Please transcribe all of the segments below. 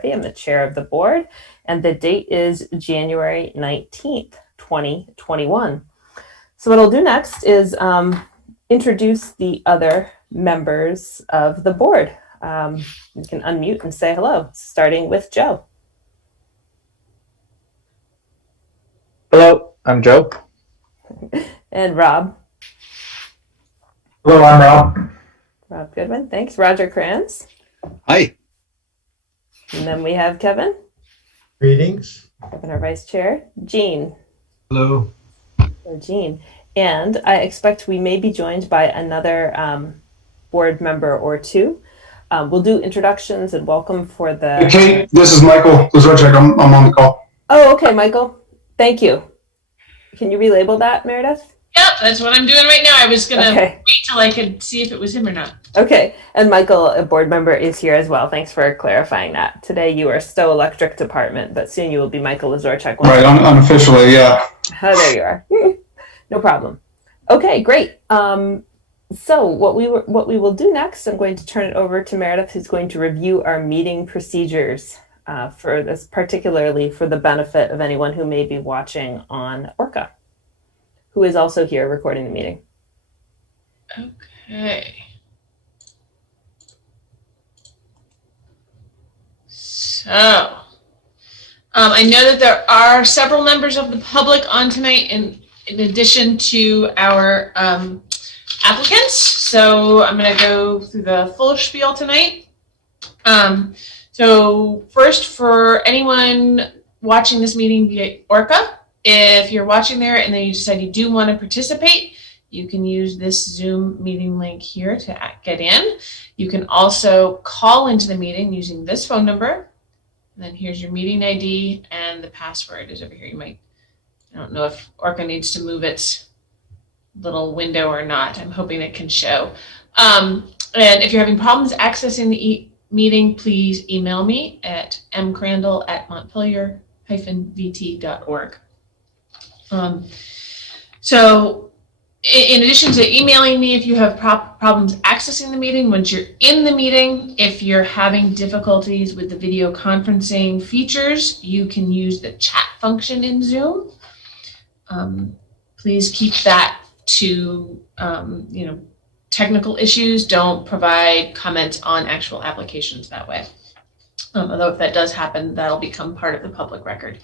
McCarthy. I'm the chair of the board, and the date is January 19th, 2021. So what I'll do next is introduce the other members of the board. You can unmute and say hello, starting with Joe. Hello, I'm Joe. And Rob. Hello, I'm Rob. Rob Goodwin, thanks. Roger Kranz. Hi. And then we have Kevin. Greetings. Kevin, our vice chair. Jean. Hello. Or Jean. And I expect we may be joined by another board member or two. We'll do introductions and welcome for the... Hey, Kate, this is Michael Lazorchak. I'm on the call. Oh, okay, Michael. Thank you. Can you relabel that, Meredith? Yep, that's what I'm doing right now. I was going to Okay. wait till I could see if it was him or not. Okay, and Michael, a board member, is here as well. Thanks for clarifying that. Today you are Stowe Electric Department, but soon you will be Michael Lazorchak. Right, unofficially, yeah. Oh, there you are. No problem. Okay, great. So what we will do next, I'm going to turn it over to Meredith, who's going to review our meeting procedures for this, particularly for the benefit of anyone who may be watching on ORCA, who is also here recording the meeting. Okay. So, I know that there are several members of the public on tonight in addition to our applicants. So I'm going to go through the full spiel tonight. So first, for anyone watching this meeting via ORCA, if you're watching there and then you decide you do want to participate, you can use this Zoom meeting link here to get in. You can also call into the meeting using this phone number. And then here's your meeting ID, and the password is over here. I don't know if ORCA needs to move its little window or not. I'm hoping it can show. And if you're having problems accessing the meeting, please email me at mcrandall@montpelier-vt.org. So in addition to emailing me if you have problems accessing the meeting, once you're in the meeting, if you're having difficulties with the video conferencing features, you can use the chat function in Zoom. Please keep that to technical issues. Don't provide comments on actual applications that way. Although if that does happen, that'll become part of the public record.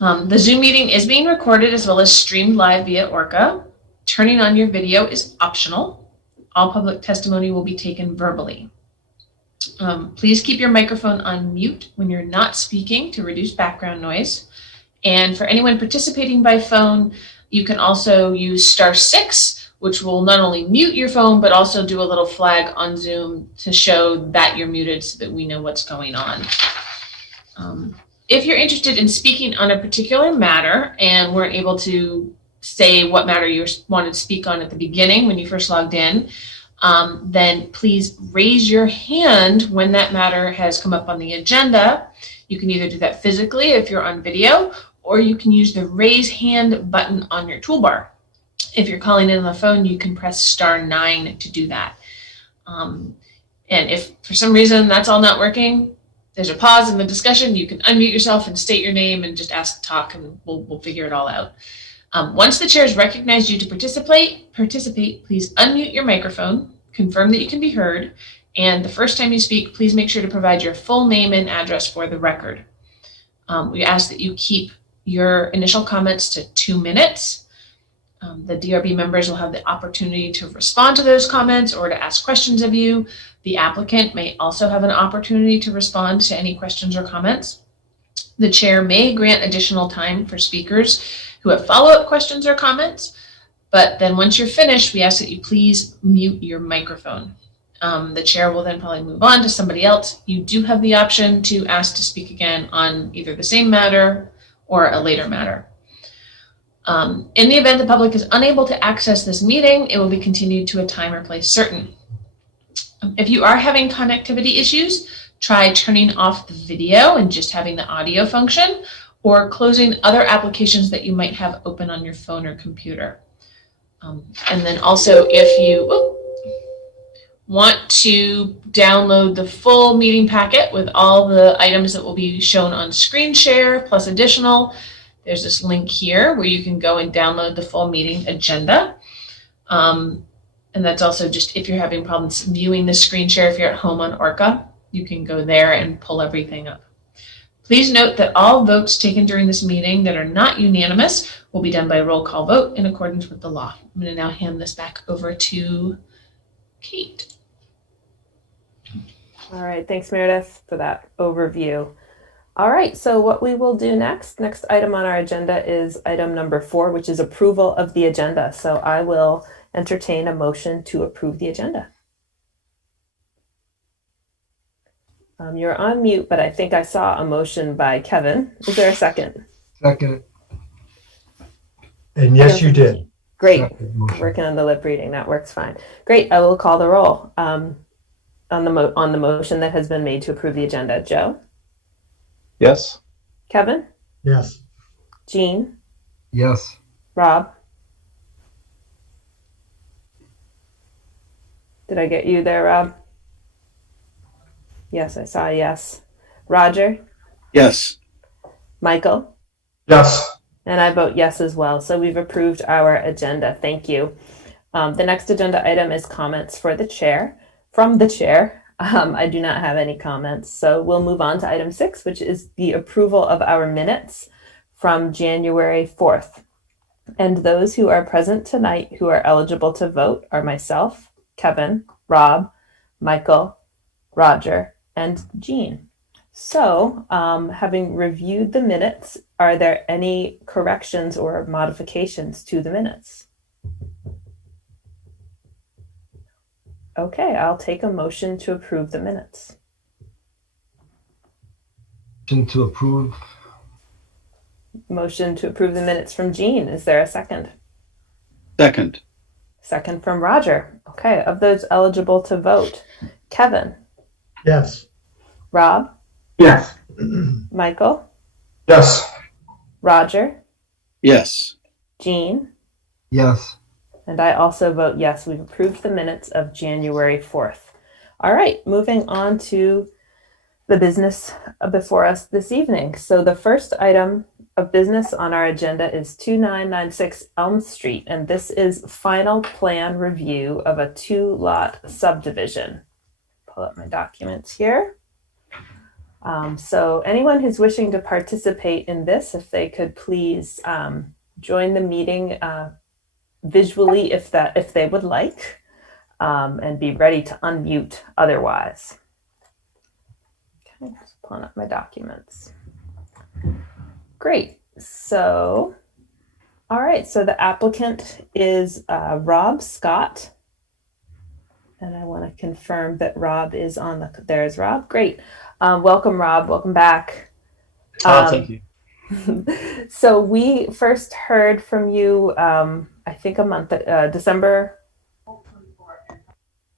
The Zoom meeting is being recorded as well as streamed live via ORCA. Turning on your video is optional. All public testimony will be taken verbally. Please keep your microphone on mute when you're not speaking to reduce background noise. And for anyone participating by phone, you can also use *6, which will not only mute your phone, but also do a little flag on Zoom to show that you're muted so that we know what's going on. If you're interested in speaking on a particular matter and weren't able to say what matter you wanted to speak on at the beginning when you first logged in, then please raise your hand when that matter has come up on the agenda. You can either do that physically if you're on video, or you can use the raise hand button on your toolbar. If you're calling in on the phone, you can press *9 to do that. And if for some reason that's all not working, there's a pause in the discussion. You can unmute yourself and state your name and just ask to talk, and we'll figure it all out. Once the chair has recognized you to participate, please unmute your microphone, confirm that you can be heard, and the first time you speak, please make sure to provide your full name and address for the record. We ask that you keep your initial comments to 2 minutes. The DRB members will have the opportunity to respond to those comments or to ask questions of you. The applicant may also have an opportunity to respond to any questions or comments. The chair may grant additional time for speakers who have follow-up questions or comments, but then once you're finished, we ask that you please mute your microphone. The chair will then probably move on to somebody else. You do have the option to ask to speak again on either the same matter or a later matter. In the event the public is unable to access this meeting, it will be continued to a time or place certain. If you are having connectivity issues, try turning off the video and just having the audio function, or closing other applications that you might have open on your phone or computer. And then also if you, want to download the full meeting packet with all the items that will be shown on screen share plus additional, there's this link here where you can go and download the full meeting agenda. And that's also just if you're having problems viewing the screen share, if you're at home on ORCA, you can go there and pull everything up. Please note that all votes taken during this meeting that are not unanimous will be done by roll call vote in accordance with the law. I'm going to now hand this back over to Kate. All right, thanks Meredith for that overview. All right, so what we will do next item on our agenda is item number 4, which is approval of the agenda. So I will entertain a motion to approve the agenda. You're on mute, but I think I saw a motion by Kevin. Is there a second? Second. And yes, you did. Great. Second motion. Working on the lip reading. That works fine. Great. I will call the roll on the motion that has been made to approve the agenda. Joe? Yes. Kevin? Yes. Jean? Yes. Rob? Did I get you there, Rob? Yes, I saw a yes. Roger? Yes. Michael? Yes. And I vote yes as well. So we've approved our agenda. Thank you. The next agenda item is comments from the chair. I do not have any comments. So we'll move on to item 6, which is the approval of our minutes from January 4th. And those who are present tonight who are eligible to vote are myself, Kevin, Rob, Michael, Roger, and Jean. So, having reviewed the minutes, are there any corrections or modifications to the minutes? Okay, I'll take a motion to approve the minutes. Motion to approve. Motion to approve the minutes from Jean. Is there a second? Second. Second from Roger. Okay, of those eligible to vote, Kevin, Yes. Rob, Yes. Michael, Yes. Roger, Yes. Jean, Yes. and I also vote yes. We've approved the minutes of January 4th. All right, moving on to the business before us this evening. So the first item of business on our agenda is 2996 Elm Street, and this is final plan review of a 2-lot subdivision. Pull up my documents here. So anyone who's wishing to participate in this, if they could please join the meeting visually if they would like, and be ready to unmute otherwise. Okay, just pulling up my documents. Great. So, all right. So the applicant is Rob Scott. And I want to confirm that Rob is on the, there's Rob. Great. Welcome, Rob. Welcome back. Thank you. So we first heard from you, I think December,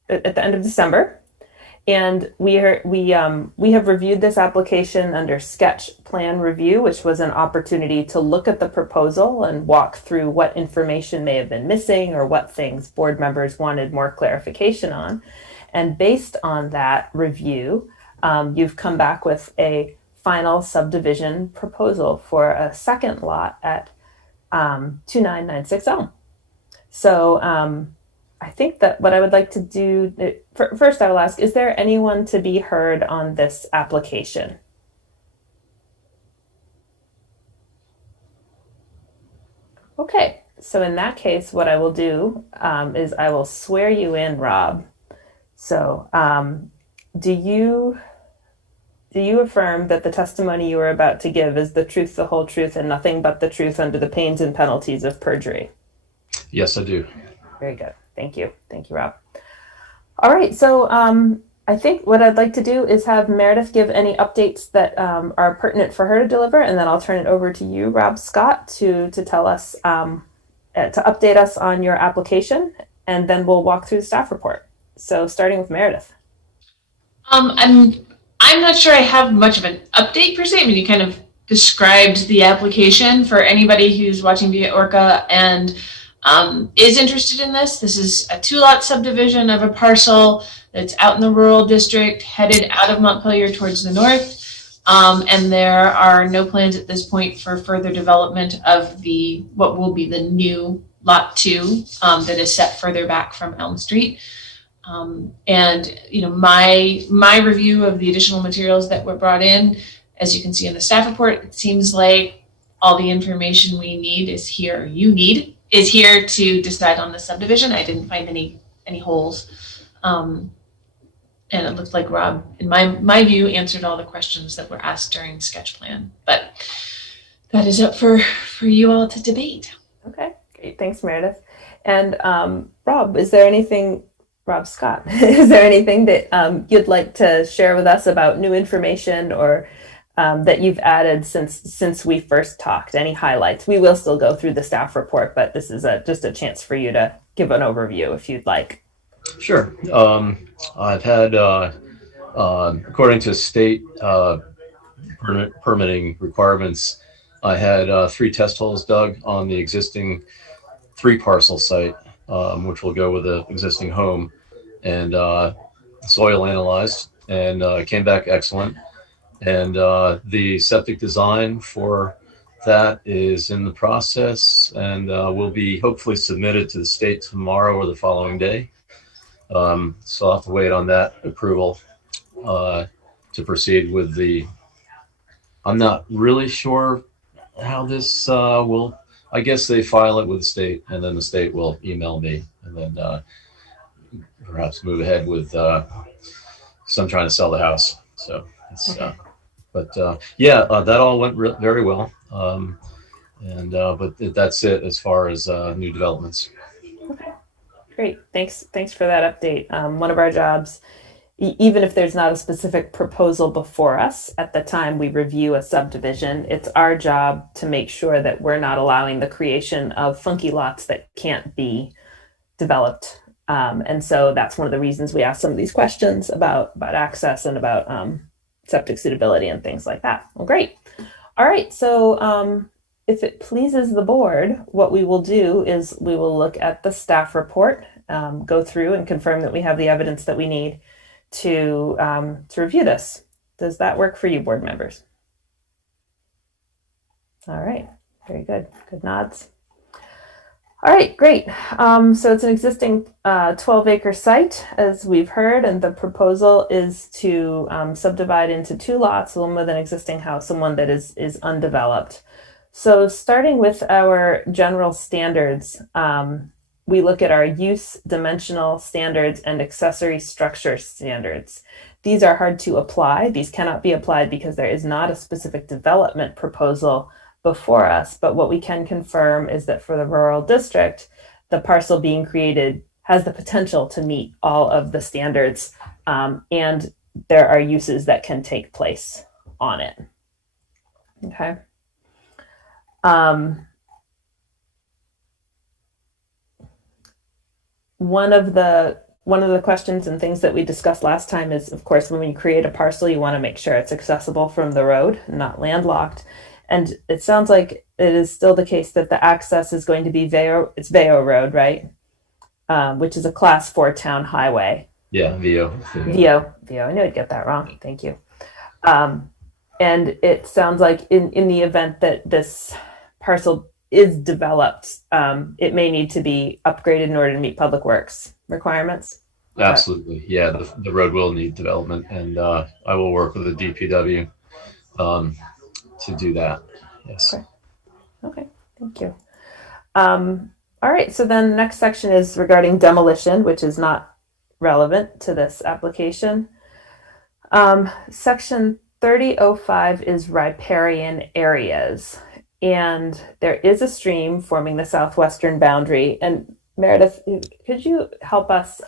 at the end of December. And we have reviewed this application under sketch plan review, which was an opportunity to look at the proposal and walk through what information may have been missing or what things board members wanted more clarification on. And based on that review, you've come back with a final subdivision proposal for a second lot at 2996 Elm. So I think that what I would like to do, first I will ask, is there anyone to be heard on this application? Okay, so in that case, what I will do is I will swear you in, Rob. So do you affirm that the testimony you are about to give is the truth, the whole truth, and nothing but the truth under the pains and penalties of perjury? Yes, I do. Very good. Thank you. Thank you, Rob. All right. So I think what I'd like to do is have Meredith give any updates that are pertinent for her to deliver, and then I'll turn it over to you, Rob Scott, to tell us, to update us on your application, and then we'll walk through the staff report. So starting with Meredith. I'm not sure I have much of an update per se. I mean, you kind of described the application for anybody who's watching via ORCA and is interested in this. This is a 2-lot subdivision of a parcel that's out in the rural district, headed out of Montpelier towards the north. And there are no plans at this point for further development of what will be the new Lot 2 that is set further back from Elm Street. And my review of the additional materials that were brought in, as you can see in the staff report, it seems like all the information we need is here. Is here to decide on the subdivision. I didn't find any holes. And it looked like Rob, in my view, answered all the questions that were asked during sketch plan. But that is up for you all to debate. Okay, great. Thanks, Meredith. And Rob, is there anything, Rob Scott, is there anything that you'd like to share with us about new information or that you've added since we first talked? Any highlights? We will still go through the staff report, but this is just a chance for you to give an overview if you'd like. Sure. I've had, according to state permitting requirements, I had 3 test holes dug on the existing 3-parcel site, which will go with the existing home, and soil analyzed, and came back excellent. And the septic design for that is in the process and will be hopefully submitted to the state tomorrow or the following day. So I'll have to wait on that approval to proceed with I'm not really sure how this will, I guess they file it with the state and then the state will email me and then perhaps move ahead with some trying to sell the house. So it's, okay. That all went very well. But that's it as far as new developments. Okay, great. Thanks for that update. One of our jobs, even if there's not a specific proposal before us at the time we review a subdivision, it's our job to make sure that we're not allowing the creation of funky lots that can't be developed. And so that's one of the reasons we ask some of these questions about access and about septic suitability and things like that. Well, great. All right. So if it pleases the board, what we will do is we will look at the staff report, go through and confirm that we have the evidence that we need to review this. Does that work for you, board members? All right. Very good. Good nods. All right, great. So it's an existing 12-acre site, as we've heard, and the proposal is to subdivide into 2 lots, one with an existing house and one that is undeveloped. So starting with our general standards, we look at our use dimensional standards and accessory structure standards. These are hard to apply. These cannot be applied because there is not a specific development proposal before us, but what we can confirm is that for the rural district, the parcel being created has the potential to meet all of the standards, and there are uses that can take place on it. Okay. One of the questions and things that we discussed last time is, of course, when you create a parcel, you want to make sure it's accessible from the road, not landlocked. And it sounds like it is still the case that the access is going to be Veo Road, right? Which is a class 4 town highway. Yeah, Veo. I knew I'd get that wrong. Thank you. And it sounds like in the event that this parcel is developed, it may need to be upgraded in order to meet public works requirements. Absolutely. Yeah, the road will need development, and I will work with the DPW to do that. Yes. Okay. Thank you. All right. So then the next section is regarding demolition, which is not relevant to this application. Section 3005 is riparian areas, and there is a stream forming the southwestern boundary. And Meredith, could you help us?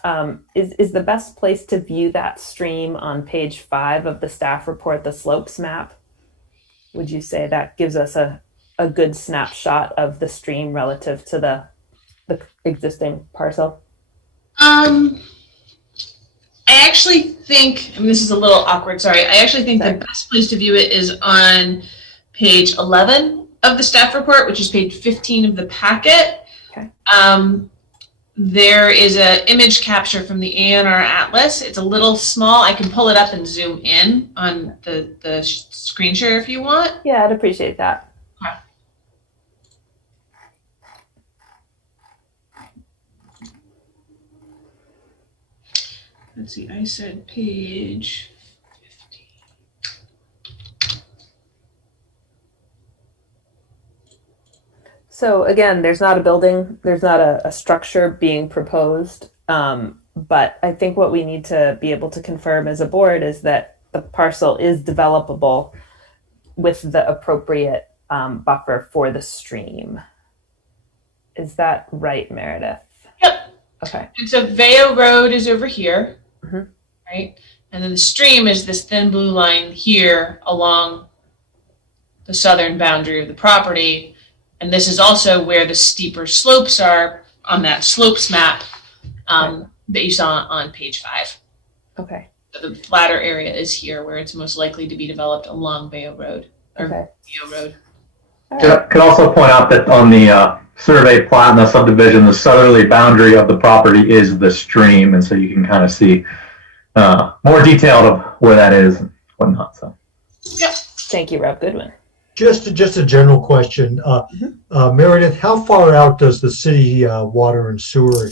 Is the best place to view that stream on page 5 of the staff report, the slopes map? Would you say that gives us a good snapshot of the stream relative to the existing parcel? I actually think, and this is a little awkward, sorry. I actually think the best place to view it is on page 11 of the staff report, which is page 15 of the packet. Okay. there is an image capture from the A&R Atlas. It's a little small. I can pull it up and zoom in on the screen share if you want. Yeah, I'd appreciate that. Okay. Let's see, I said page 50. So again, there's not a building, there's not a structure being proposed. But I think what we need to be able to confirm as a board is that the parcel is developable with the appropriate buffer for the stream. Is that right, Meredith? Yep. Okay. And so Veo Road is over here, Mhm. right? And then the stream is this thin blue line here along the southern boundary of the property. And this is also where the steeper slopes are on that slopes map that you saw on page 5. Okay. So the flatter area is here where it's most likely to be developed along Veo Road, or Okay. Veo Road. All right. Could also point out that on the survey plat in the subdivision, the southerly boundary of the property is the stream, and so you can kind of see more detailed of where that is and whatnot. So. Yep. Thank you, Rob Goodwin. Just a general question. Meredith, how far out does the city water and sewer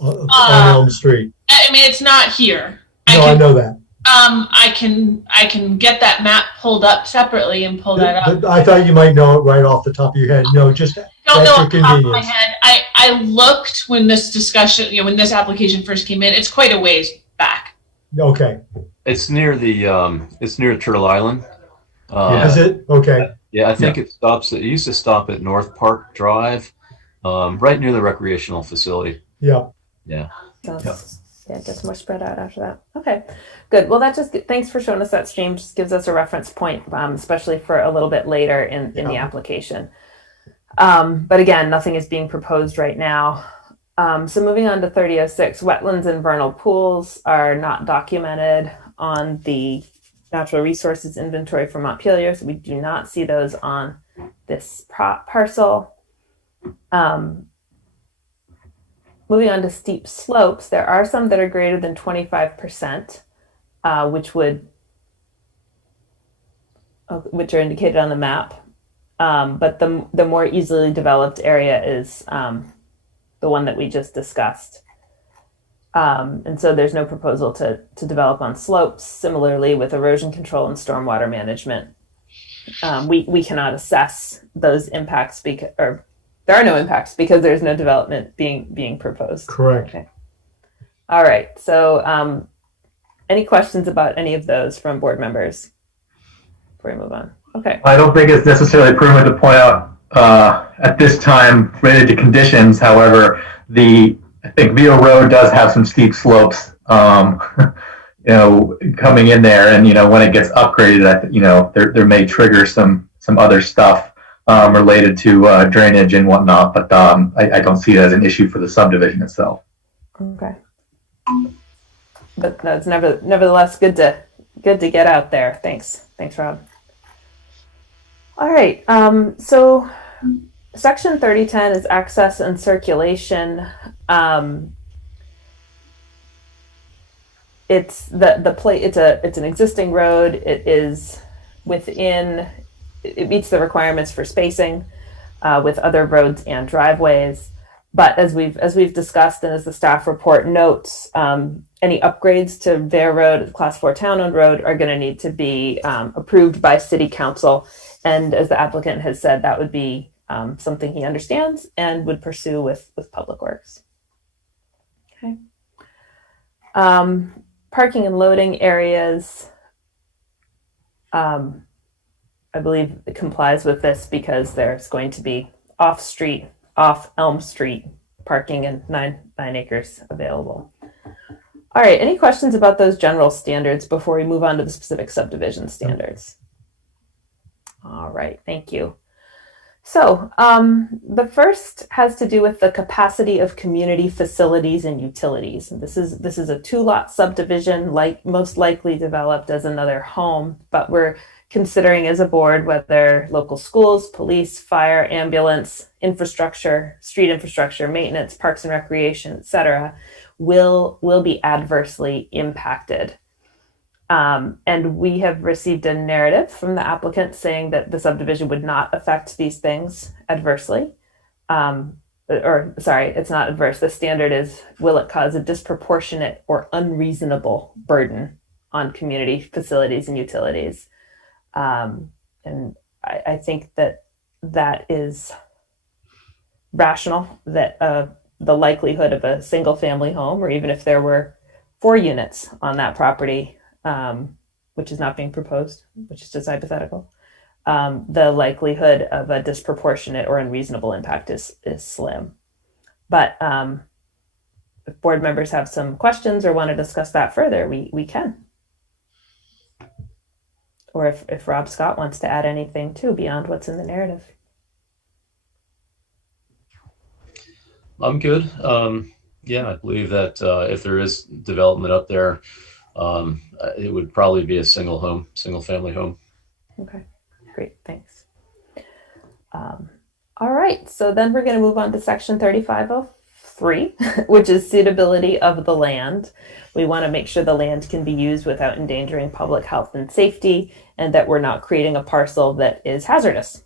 on Elm Street? I mean, it's not here. No, I know that. I can get that map pulled up separately and pull that up. I thought you might know it right off the top of your head. No, just Don't know for off the top of my convenience. head. I looked when this discussion, when this application first came in. It's quite a ways back. Okay. It's near the it's near Turtle Island. Is it? Okay. Yeah, I think it stops. It used to stop at North Park Drive, right near the recreational facility. Yeah. Yeah. So, yeah, it gets more spread out after that. Okay, good. Well, thanks for showing us that stream. Just gives us a reference point, especially for a little bit later in the application. But again, nothing is being proposed right now. So moving on to 3006, wetlands and vernal pools are not documented on the natural resources inventory for Montpelier, so we do not see those on this parcel. Moving on to steep slopes, there are some that are greater than 25%, which are indicated on the map. But the more easily developed area is the one that we just discussed. And so there's no proposal to develop on slopes. Similarly, with erosion control and stormwater management, we cannot assess those impacts or there are no impacts because there's no development being proposed. Correct. Okay. All right. So any questions about any of those from board members before we move on? Okay. I don't think it's necessarily prudent to point out at this time related to conditions. However, I think Veo Road does have some steep slopes, coming in there, and when it gets upgraded, there may trigger some other stuff related to drainage and whatnot. But I don't see it as an issue for the subdivision itself. Okay. But that's nevertheless good to get out there. Thanks, Rob. All right. So Section 3010 is access and circulation. It's it's an existing road. It is it meets the requirements for spacing with other roads and driveways. But as we've discussed, and as the staff report notes, any upgrades to Vare Road, Class 4 town-owned road, are going to need to be approved by City Council. And as the applicant has said, that would be something he understands and would pursue with Public Works. Okay. Parking and loading areas, I believe it complies with this because there's going to be off Elm Street parking and nine acres available. All right, any questions about those general standards before we move on to the specific subdivision standards? All right, thank you. So the first has to do with the capacity of community facilities and utilities. And this is a 2-lot subdivision, like most likely developed as another home, but we're considering as a board whether local schools, police, fire, ambulance, infrastructure, street infrastructure, maintenance, parks and recreation, etc., will be adversely impacted. And we have received a narrative from the applicant saying that the subdivision would not affect these things adversely. Or sorry, it's not adverse. The standard is, will it cause a disproportionate or unreasonable burden on community facilities and utilities? And I think that is rational, that the likelihood of a single family home, or even if there were 4 units on that property, which is not being proposed, which is just hypothetical, the likelihood of a disproportionate or unreasonable impact is slim. But if board members have some questions or want to discuss that further, we can. Or if Rob Scott wants to add anything too beyond what's in the narrative. I'm good. Yeah, I believe that if there is development up there, it would probably be a single family home. Okay, great, thanks. All right, so then we're going to move on to section 3503, which is suitability of the land. We want to make sure the land can be used without endangering public health and safety, and that we're not creating a parcel that is hazardous.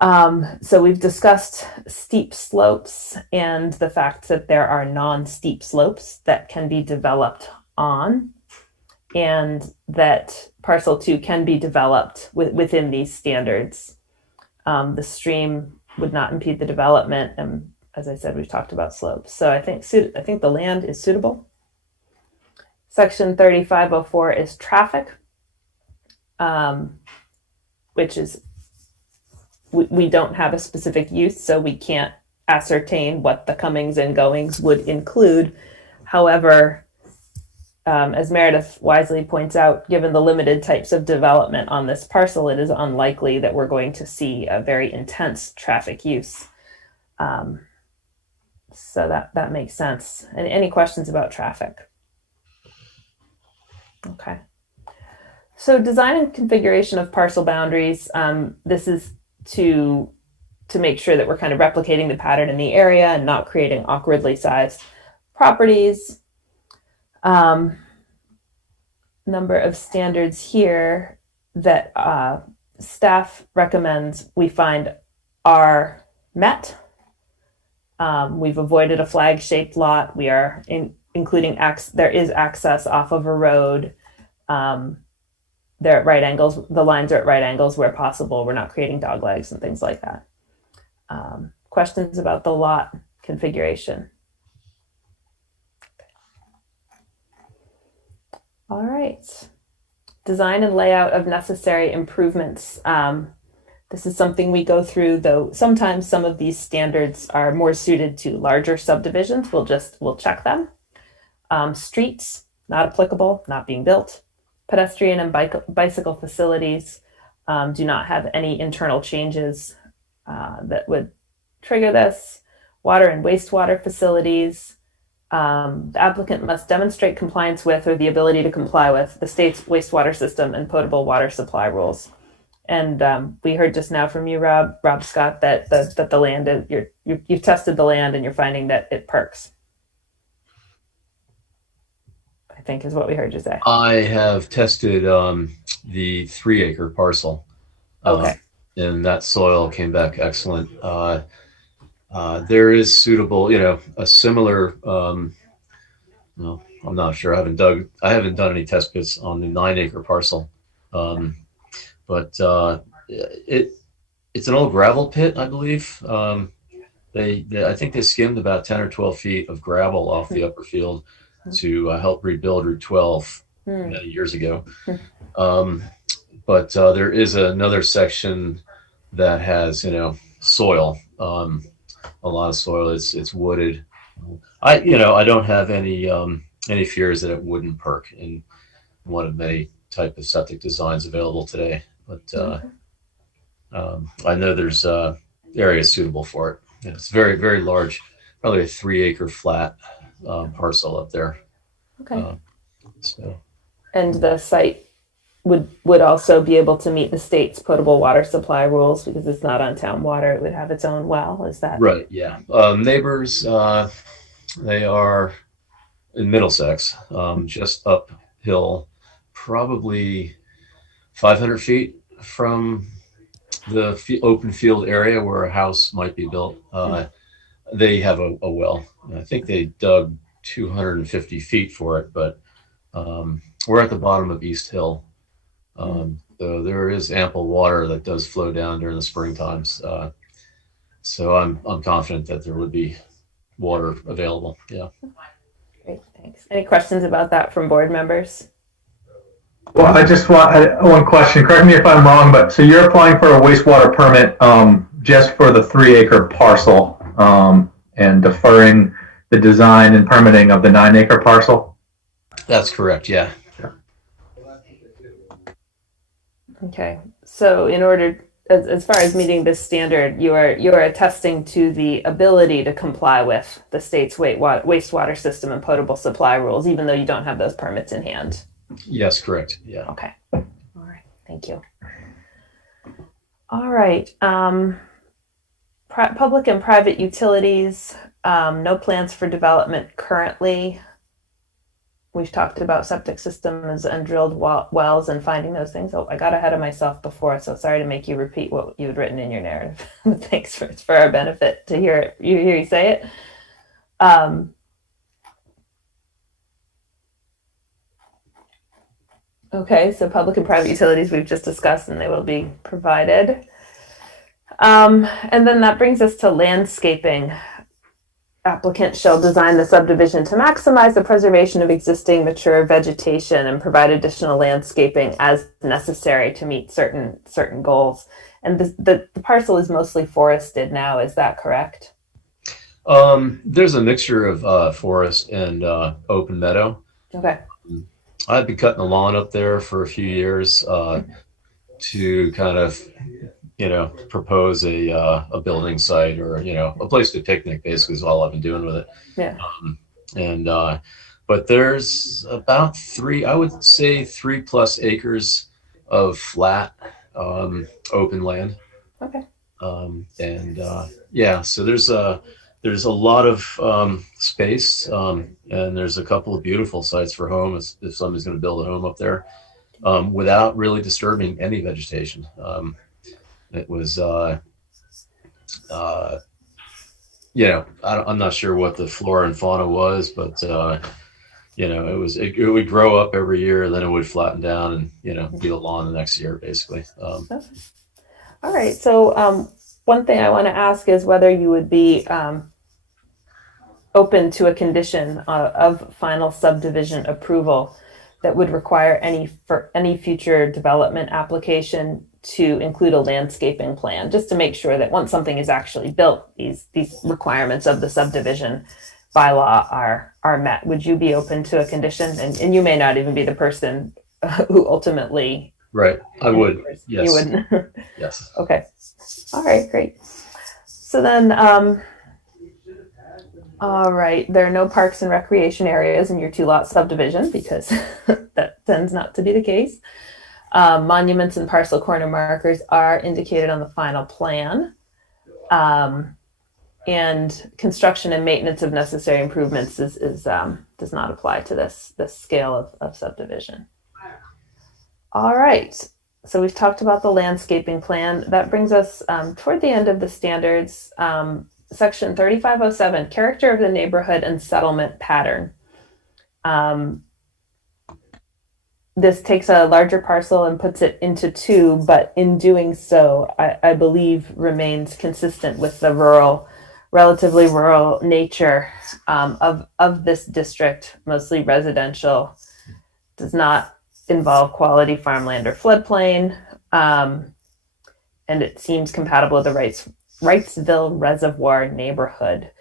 So we've discussed steep slopes and the fact that there are non-steep slopes that can be developed on, and that parcel 2 can be developed within these standards. The stream would not impede the development, and as I said, we've talked about slopes. So I think the land is suitable. Section 3504 is traffic, which is we don't have a specific use, so we can't ascertain what the comings and goings would include. However, as Meredith wisely points out, given the limited types of development on this parcel, it is unlikely that we're going to see a very intense traffic use. So that makes sense. And any questions about traffic? Okay. So design and configuration of parcel boundaries. This is to make sure that we're kind of replicating the pattern in the area and not creating awkwardly sized properties. Number of standards here that staff recommends we find are met. We've avoided a flag-shaped lot. We are including there is access off of a road. They're at right angles. The lines are at right angles where possible. We're not creating dog legs and things like that. Questions about the lot configuration? All right. Design and layout of necessary improvements. This is something we go through, though sometimes some of these standards are more suited to larger subdivisions. We'll check them. Streets, not applicable, not being built. Pedestrian and bicycle facilities do not have any internal changes that would trigger this. Water and wastewater facilities. The applicant must demonstrate compliance with or the ability to comply with the state's wastewater system and potable water supply rules. And we heard just now from you, Rob Scott, that the land, you've tested the land and you're finding that it perks. I think is what we heard you say. I have tested the 3-acre parcel. Okay. And that soil came back excellent. There is suitable, a similar, no, I'm not sure. I haven't done any test pits on the 9-acre parcel. But it's an old gravel pit, I believe. I think they skimmed about 10 or 12 feet of gravel off the upper field to help rebuild Route 12 many years ago. But there is another section that has, soil, a lot of soil. It's wooded. I don't have any fears that it wouldn't perk in one of many type of septic designs available today. But I know there's areas suitable for it. It's very, very large, probably a 3-acre flat parcel up there. Okay. So And the site would also be able to meet the state's potable water supply rules because it's not on town water. It would have its own well. Is that right? Yeah. Neighbors, they are in Middlesex, just uphill, probably 500 feet from the open field area where a house might be built. They have a well. I think they dug 250 feet for it, but we're at the bottom of East Hill. So there is ample water that does flow down during the spring times. So I'm confident that there would be water available. Yeah. great? Thanks. Any questions about that from board members? Well, I just want one question. Correct me if I'm wrong, but so you're applying for a wastewater permit just for the 3-acre parcel and deferring the design and permitting of the 9-acre parcel? That's correct. Yeah. Okay. So in order, as far as meeting this standard, you are attesting to the ability to comply with the state's wastewater system and potable supply rules, even though you don't have those permits in hand. Yes, correct. Yeah. Okay. All right. Thank you. All right. Public and private utilities, no plans for development currently. We've talked about septic systems and drilled wells and finding those things. Oh, I got ahead of myself before, so sorry to make you repeat what you had written in your narrative. Thanks it's for our benefit to hear it. Hear you say it. Okay, so public and private utilities we've just discussed, and they will be provided. And then that brings us to landscaping. Applicant shall design the subdivision to maximize the preservation of existing mature vegetation and provide additional landscaping as necessary to meet certain goals. And the parcel is mostly forested now, is that correct? There's a mixture of forest and open meadow. Okay. I've been cutting the lawn up there for a few years to kind of, propose a building site or, a place to picnic basically is all I've been doing with it. Yeah. But there's about 3+ acres of flat open land. Okay. So there's a lot of space, and there's a couple of beautiful sites for homes if somebody's going to build a home up there without really disturbing any vegetation. It was, I'm not sure what the flora and fauna was, but it would grow up every year, then it would flatten down and be a lawn the next year, basically. All right. So one thing I want to ask is whether you would be open to a condition of final subdivision approval that would require any future development application to include a landscaping plan, just to make sure that once something is actually built, these requirements of the subdivision bylaw are met. Would you be open to a condition? And you may not even be the person who ultimately. Right. I would. Yes. You would. Yes. Okay. All right, great. So then, all right, there are no parks and recreation areas in your 2-lot subdivision because that tends not to be the case. Monuments and parcel corner markers are indicated on the final plan. And construction and maintenance of necessary improvements does not apply to this scale of subdivision. All right. So we've talked about the landscaping plan. That brings us toward the end of the standards. Section 3507, character of the neighborhood and settlement pattern. This takes a larger parcel and puts it into 2, but in doing so, I believe remains consistent with the relatively rural nature of this district, mostly residential, does not involve quality farmland or floodplain, and it seems compatible with the Wrightsville Reservoir neighborhood.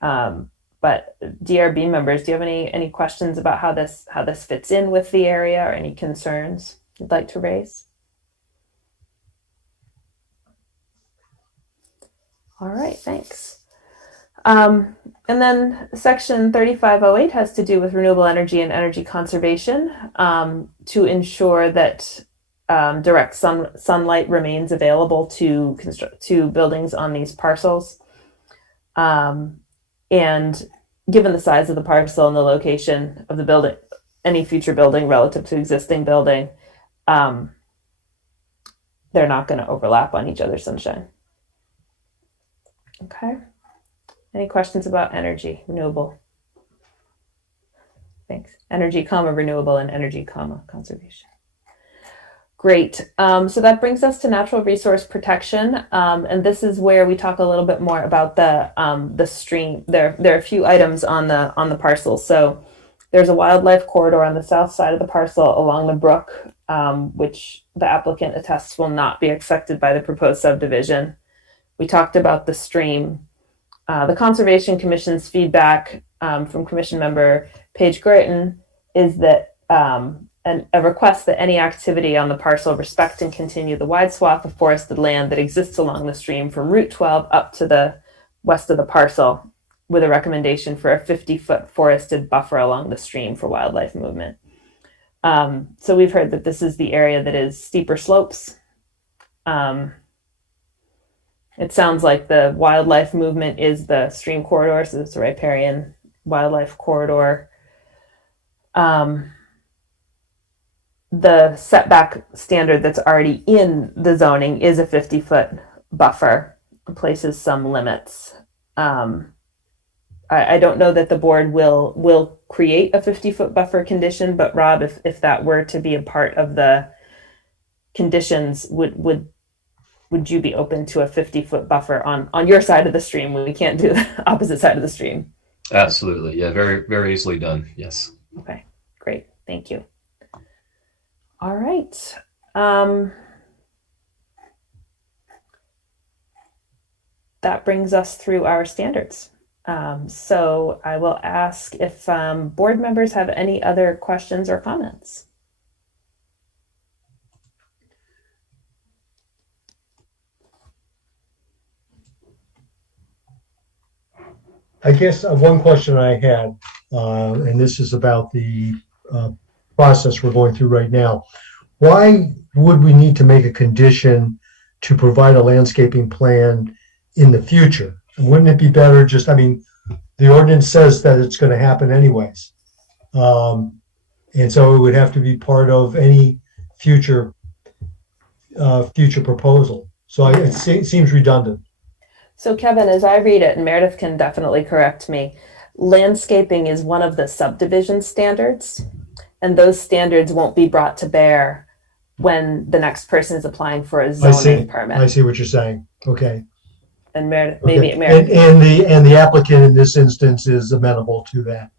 But DRB members, do you have any questions about how this fits in with the area or any concerns you'd like to raise? All right, thanks. And then section 3508 has to do with renewable energy and energy conservation to ensure that direct sunlight remains available to buildings on these parcels. And given the size of the parcel and the location of the building, any future building relative to existing building, they're not going to overlap on each other's sunshine. Okay. Any questions about energy, renewable? Thanks. Energy, renewable, and energy, conservation. Great. So that brings us to natural resource protection. And this is where we talk a little bit more about the stream. There are a few items on the parcel. So there's a wildlife corridor on the south side of the parcel along the brook, which the applicant attests will not be affected by the proposed subdivision. We talked about the stream. The Conservation Commission's feedback from Commission member Paige Gratton is that a request that any activity on the parcel respect and continue the wide swath of forested land that exists along the stream from Route 12 up to the west of the parcel, with a recommendation for a 50-foot forested buffer along the stream for wildlife movement. So we've heard that this is the area that is steeper slopes. It sounds like the wildlife movement is the stream corridor, so it's the riparian wildlife corridor. The setback standard that's already in the zoning is a 50-foot buffer, places some limits. I don't know that the board will create a 50-foot buffer condition, but Rob, if that were to be a part of the conditions, would you be open to a 50-foot buffer on your side of the stream when we can't do the opposite side of the stream? Absolutely. Yeah, very, very easily done. Yes. Okay, great. Thank you. All right. That brings us through our standards. So I will ask if board members have any other questions or comments. I guess one question I had, and this is about the process we're going through right now. Why would we need to make a condition to provide a landscaping plan in the future? Wouldn't it be better just, I mean, the ordinance says that it's going to happen anyways. And so it would have to be part of any future proposal. So it seems redundant. So Kevin, as I read it, and Meredith can definitely correct me, landscaping is one of the subdivision standards, and those standards won't be brought to bear when the next person is applying for a zoning permit. I see what you're saying. Okay. And Meredith, Okay. maybe Meredith. And the applicant in this instance is amenable to that.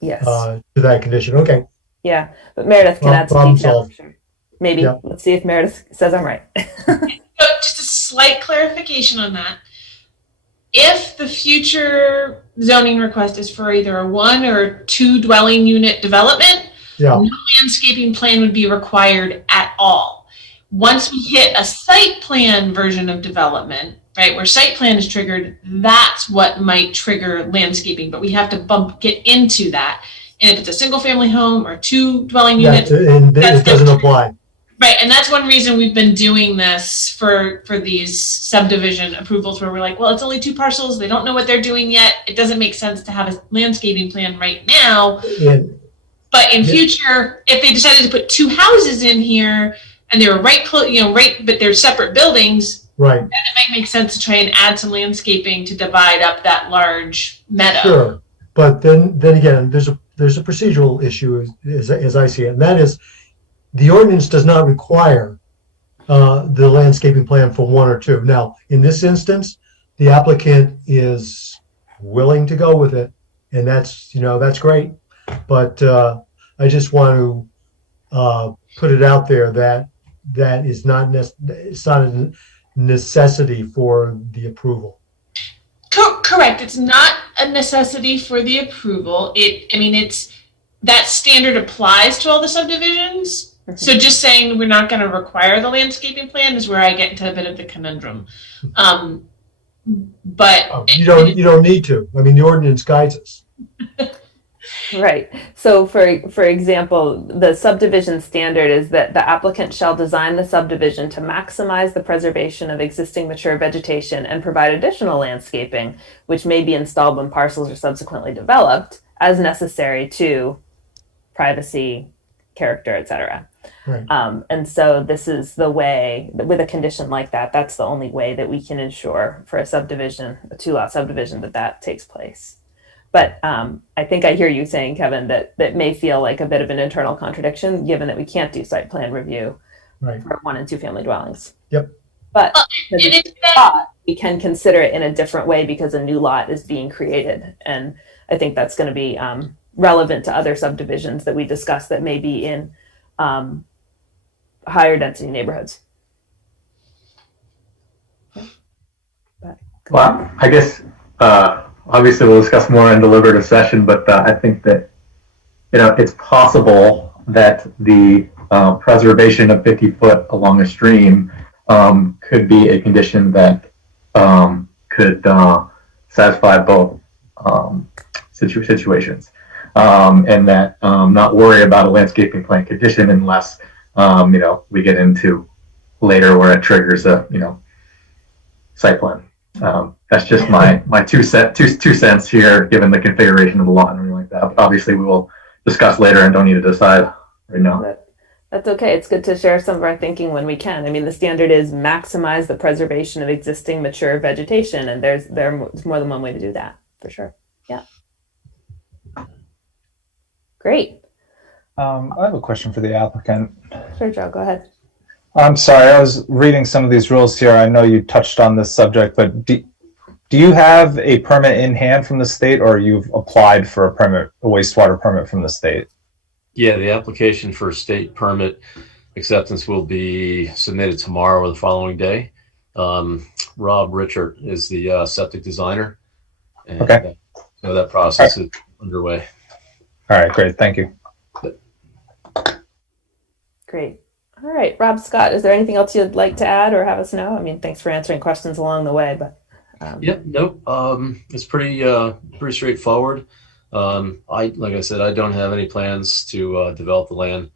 Yes. To that condition. Okay. Yeah, but Meredith can add some Problem detail. solved. Sure. Maybe. Yep. Let's see if Meredith says I'm right. So just a slight clarification on that. If the future zoning request is for either a 1 or 2 dwelling unit development, Yeah. no landscaping plan would be required at all. Once we hit a site plan version of development, right, where site plan is triggered, that's what might trigger landscaping, but we have to get into that. And if it's a single family home or 2 dwelling units, and it doesn't apply. right, and that's one reason we've been doing this for these subdivision approvals where we're like, well, it's only 2 parcels. They don't know what they're doing yet. It doesn't make sense to have a landscaping plan right now. And, But in future, if they decided to put 2 houses in here and they were but they're separate buildings, right. then it might make sense to try and add some landscaping to divide up that large meadow. Sure. But then again, there's a procedural issue as I see it, and that is the ordinance does not require the landscaping plan for 1 or 2. Now, in this instance, the applicant is willing to go with it, and that's great. But I just want to put it out there that is not it's not a necessity for the approval. Correct. It's not a necessity for the approval. It's that standard applies to all the subdivisions. Mm-hmm. So just saying we're not going to require the landscaping plan is where I get into a bit of the conundrum. But You don't need to. I mean, the ordinance guides us. Right. So for example, the subdivision standard is that the applicant shall design the subdivision to maximize the preservation of existing mature vegetation and provide additional landscaping, which may be installed when parcels are subsequently developed as necessary to privacy, character, etc. Right. And so this is the way, with a condition like that, that's the only way that we can ensure for a subdivision, a 2-lot subdivision, that takes place. But I think I hear you saying, Kevin, that may feel like a bit of an internal contradiction, given that we can't do site plan review Right. for 1 and 2 family dwellings. Yep. But because it it's is a lot, we can consider it in a different way because a new lot is being created. And I think that's going to be relevant to other subdivisions that we discussed that may be in higher density neighborhoods. Well, I guess obviously we'll discuss more in deliberative session, but I think that it's possible that the preservation of 50 foot along a stream could be a condition that could satisfy both situations, and that not worry about a landscaping plan condition unless we get into later where it triggers a site plan. That's just my two cents here, given the configuration of the lot and everything like that. But obviously, we will discuss later and don't need to decide right now. That's okay. It's good to share some of our thinking when we can. I mean, the standard is maximize the preservation of existing mature vegetation, and there's more than one way to do that, for sure. Yeah. Great. I have a question for the applicant. Sure, Joe, go ahead. I'm sorry, I was reading some of these rules here. I know you touched on this subject, but do you have a permit in hand from the state, or you've applied for a wastewater permit from the state? Yeah, the application for state permit acceptance will be submitted tomorrow or the following day. Rob Richard is the septic designer. And, okay. So that process is underway. All right, great. Thank you. Great. All right, Rob Scott, is there anything else you'd like to add or have us know? I mean, thanks for answering questions along the way, but. Yep, nope. It's pretty straightforward. Like I said, I don't have any plans to develop the land.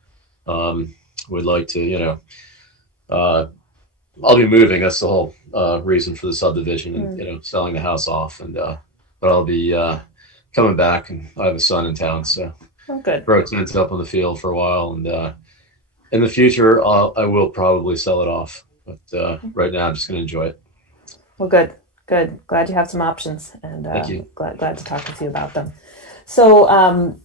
Would like to, I'll be moving. That's the whole reason for the subdivision, and selling the house off. And but I'll be coming back, and I have a son in town, so good. Throw tents up on the field for a while, and in the future, I will probably sell it off. But right now, I'm just going to enjoy it. Well, good. Glad you have some options, and thank you. Glad to talk with you about them. So,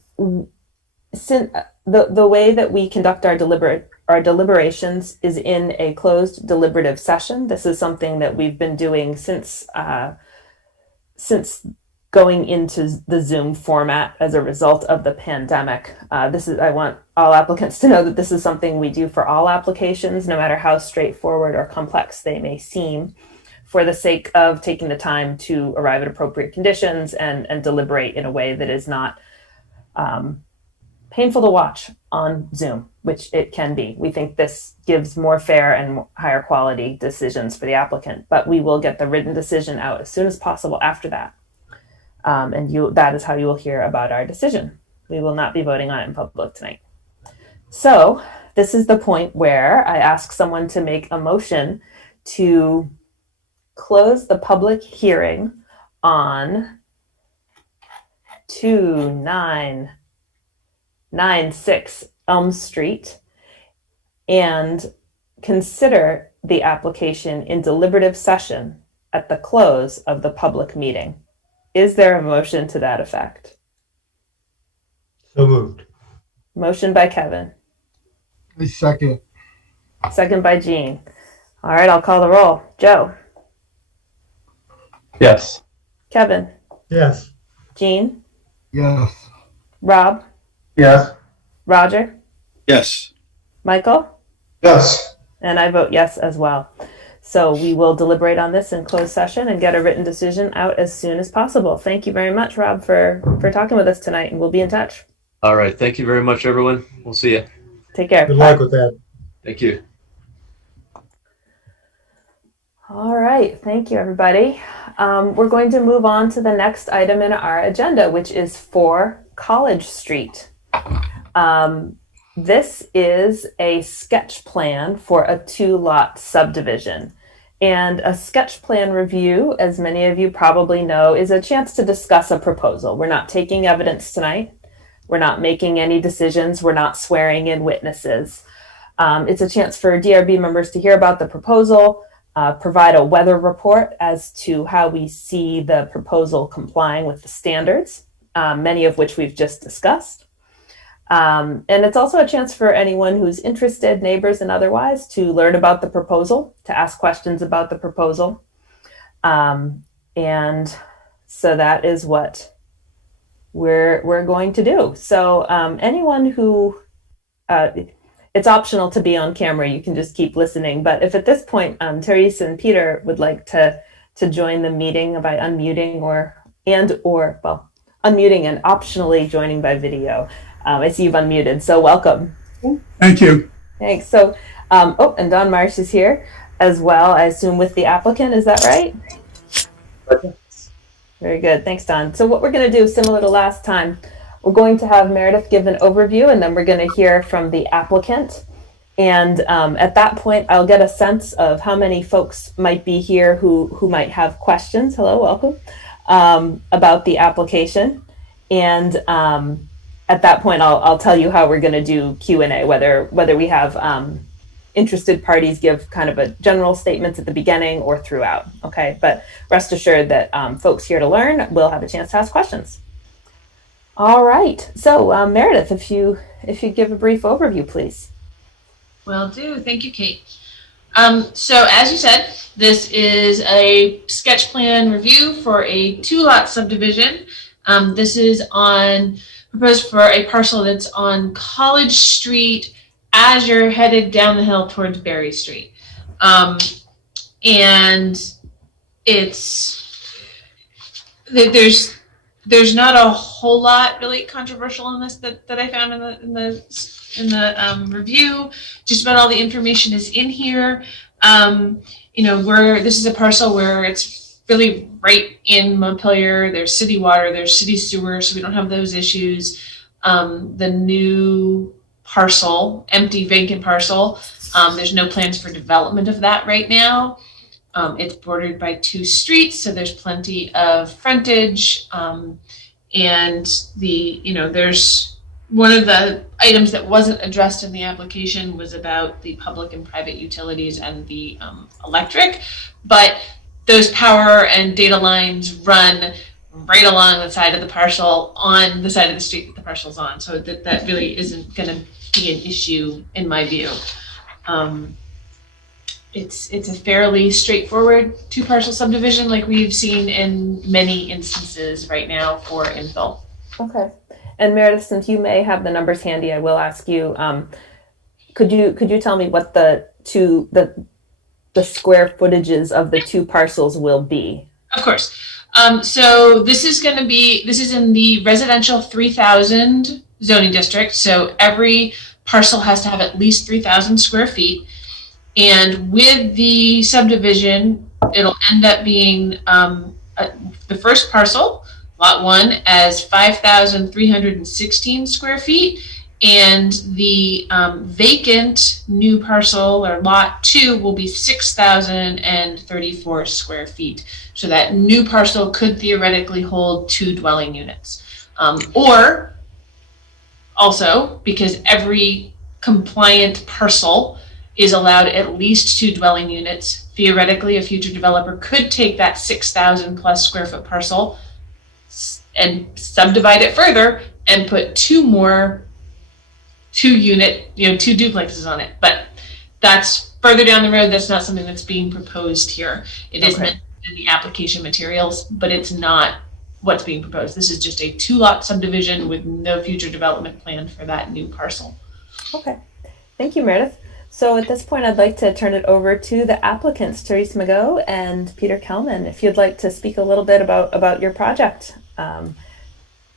since the way that we conduct our deliberations is in a closed deliberative session. This is something that we've been doing since going into the Zoom format as a result of the pandemic. I want all applicants to know that this is something we do for all applications, no matter how straightforward or complex they may seem, for the sake of taking the time to arrive at appropriate conditions and deliberate in a way that is not painful to watch on Zoom, which it can be. We think this gives more fair and higher quality decisions for the applicant, but we will get the written decision out as soon as possible after that. That is how you will hear about our decision. We will not be voting on it in public tonight. So this is the point where I ask someone to make a motion to close the public hearing on 2996 Elm Street and consider the application in deliberative session at the close of the public meeting. Is there a motion to that effect? So moved. Motion by Kevin. A second. Second by Jean. All right, I'll call the roll. Joe. Yes. Kevin. Yes. Jean. Yes. Rob. Yes. Roger. Yes. Michael. Yes. And I vote yes as well. So we will deliberate on this in closed session and get a written decision out as soon as possible. Thank you very much, Rob, for talking with us tonight, and we'll be in touch. All right. Thank you very much, everyone. We'll see you. Take care. Good luck with that. Thank you. All right. Thank you, everybody. we're going to move on to the next item in our agenda, which is 4 College Street. This is a sketch plan for a 2-lot subdivision. And a sketch plan review, as many of you probably know, is a chance to discuss a proposal. We're not taking evidence tonight. We're not making any decisions. We're not swearing in witnesses. It's a chance for DRB members to hear about the proposal, provide a weather report as to how we see the proposal complying with the standards, many of which we've just discussed. And it's also a chance for anyone who's interested, neighbors and otherwise, to learn about the proposal, to ask questions about the proposal. And so that is what we're going to do. So anyone who, it's optional to be on camera, you can just keep listening. But if at this point, Therese and Peter would like to join the meeting by unmuting unmuting and optionally joining by video. I see you've unmuted, so welcome. Thank you. Thanks. So, and Don Marsh is here as well, I assume with the applicant, is that right? Very good, thanks Don. So what we're gonna do, similar to last time, we're going to have Meredith give an overview and then we're gonna hear from the applicant. And at that point, I'll get a sense of how many folks might be here who might have questions. Hello, welcome, about the application. And at that point, I'll tell you how we're going to do Q&A, whether we have interested parties give kind of a general statements at the beginning or throughout. Okay, but rest assured that folks here to learn will have a chance to ask questions. All right. So Meredith, if you give a brief overview, please. Will do. Thank you, Kate. So as you said, this is a sketch plan review for a 2-lot subdivision. This is proposed for a parcel that's on College Street as you're headed down the hill towards Berry Street. And there's not a whole lot really controversial in this that I found in the review. Just about all the information is in here. This is a parcel where it's really right in Montpelier. There's city water, there's city sewer, so we don't have those issues. The new parcel, empty vacant parcel, there's no plans for development of that right now. It's bordered by 2 streets, so there's plenty of frontage. And there's one of the items that wasn't addressed in the application was about the public and private utilities and the electric, but those power and data lines run right along the side of the parcel on the side of the street that the parcel's on. So that really isn't going to be an issue in my view. It's a fairly straightforward 2-parcel subdivision like we've seen in many instances right now for infill. Okay. And Meredith, since you may have the numbers handy, I will ask you, could you tell me what the square footages of the 2 parcels will be? Of course. So this is in the residential 3,000 zoning district. So every parcel has to have at least 3,000 square feet. And with the subdivision, it'll end up being the first parcel, lot 1, as 5,316 square feet. And the vacant new parcel, or lot 2, will be 6,034 square feet. So that new parcel could theoretically hold 2 dwelling units. Or also, because every compliant parcel is allowed at least 2 dwelling units, theoretically a future developer could take that 6,000 plus square foot parcel and subdivide it further and put 2 duplexes on it. But that's further down the road. That's not something that's being proposed here. It is meant in the application materials, but it's not what's being proposed. This is just a 2-lot subdivision with no future development plan for that new parcel. Okay, thank you, Meredith. So at this point, I'd like to turn it over to the applicants, Therese Magot and Peter Kelman. If you'd like to speak a little bit about your project,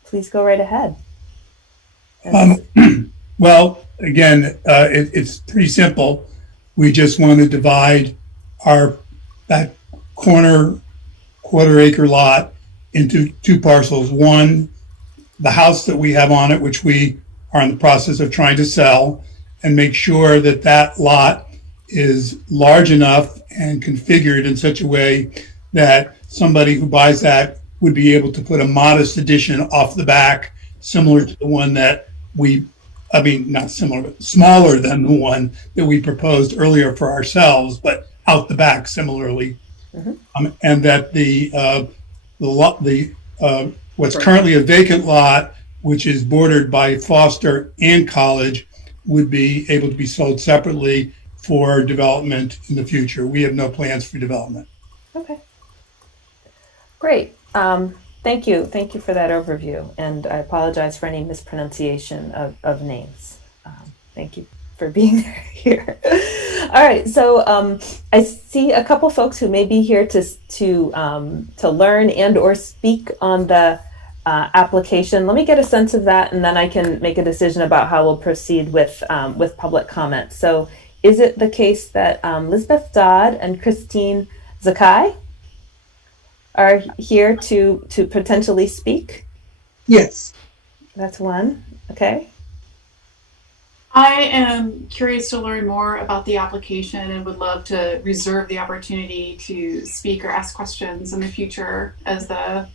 please go right ahead. Well, again, it's pretty simple. We just want to divide that corner quarter-acre lot into 2 parcels. One, the house that we have on it, which we are in the process of trying to sell, and make sure that that lot is large enough and configured in such a way that somebody who buys that would be able to put a modest addition off the back, similar to the one that not similar, but smaller than the one that we proposed earlier for ourselves, but out the back similarly. Mm-hmm. And that what's currently a vacant lot, which is bordered by Foster and College, would be able to be sold separately for development in the future. We have no plans for development. Okay. Great. Thank you. Thank you for that overview. And I apologize for any mispronunciation of names. Thank you for being here. All right. So I see a couple folks who may be here to learn and or speak on the application. Let me get a sense of that, and then I can make a decision about how we'll proceed with public comment. So is it the case that Lisbeth Dodd and Christine Zakai are here to potentially speak? Yes. That's one. Okay. I am curious to learn more about the application and would love to reserve the opportunity to speak or ask questions in the future as the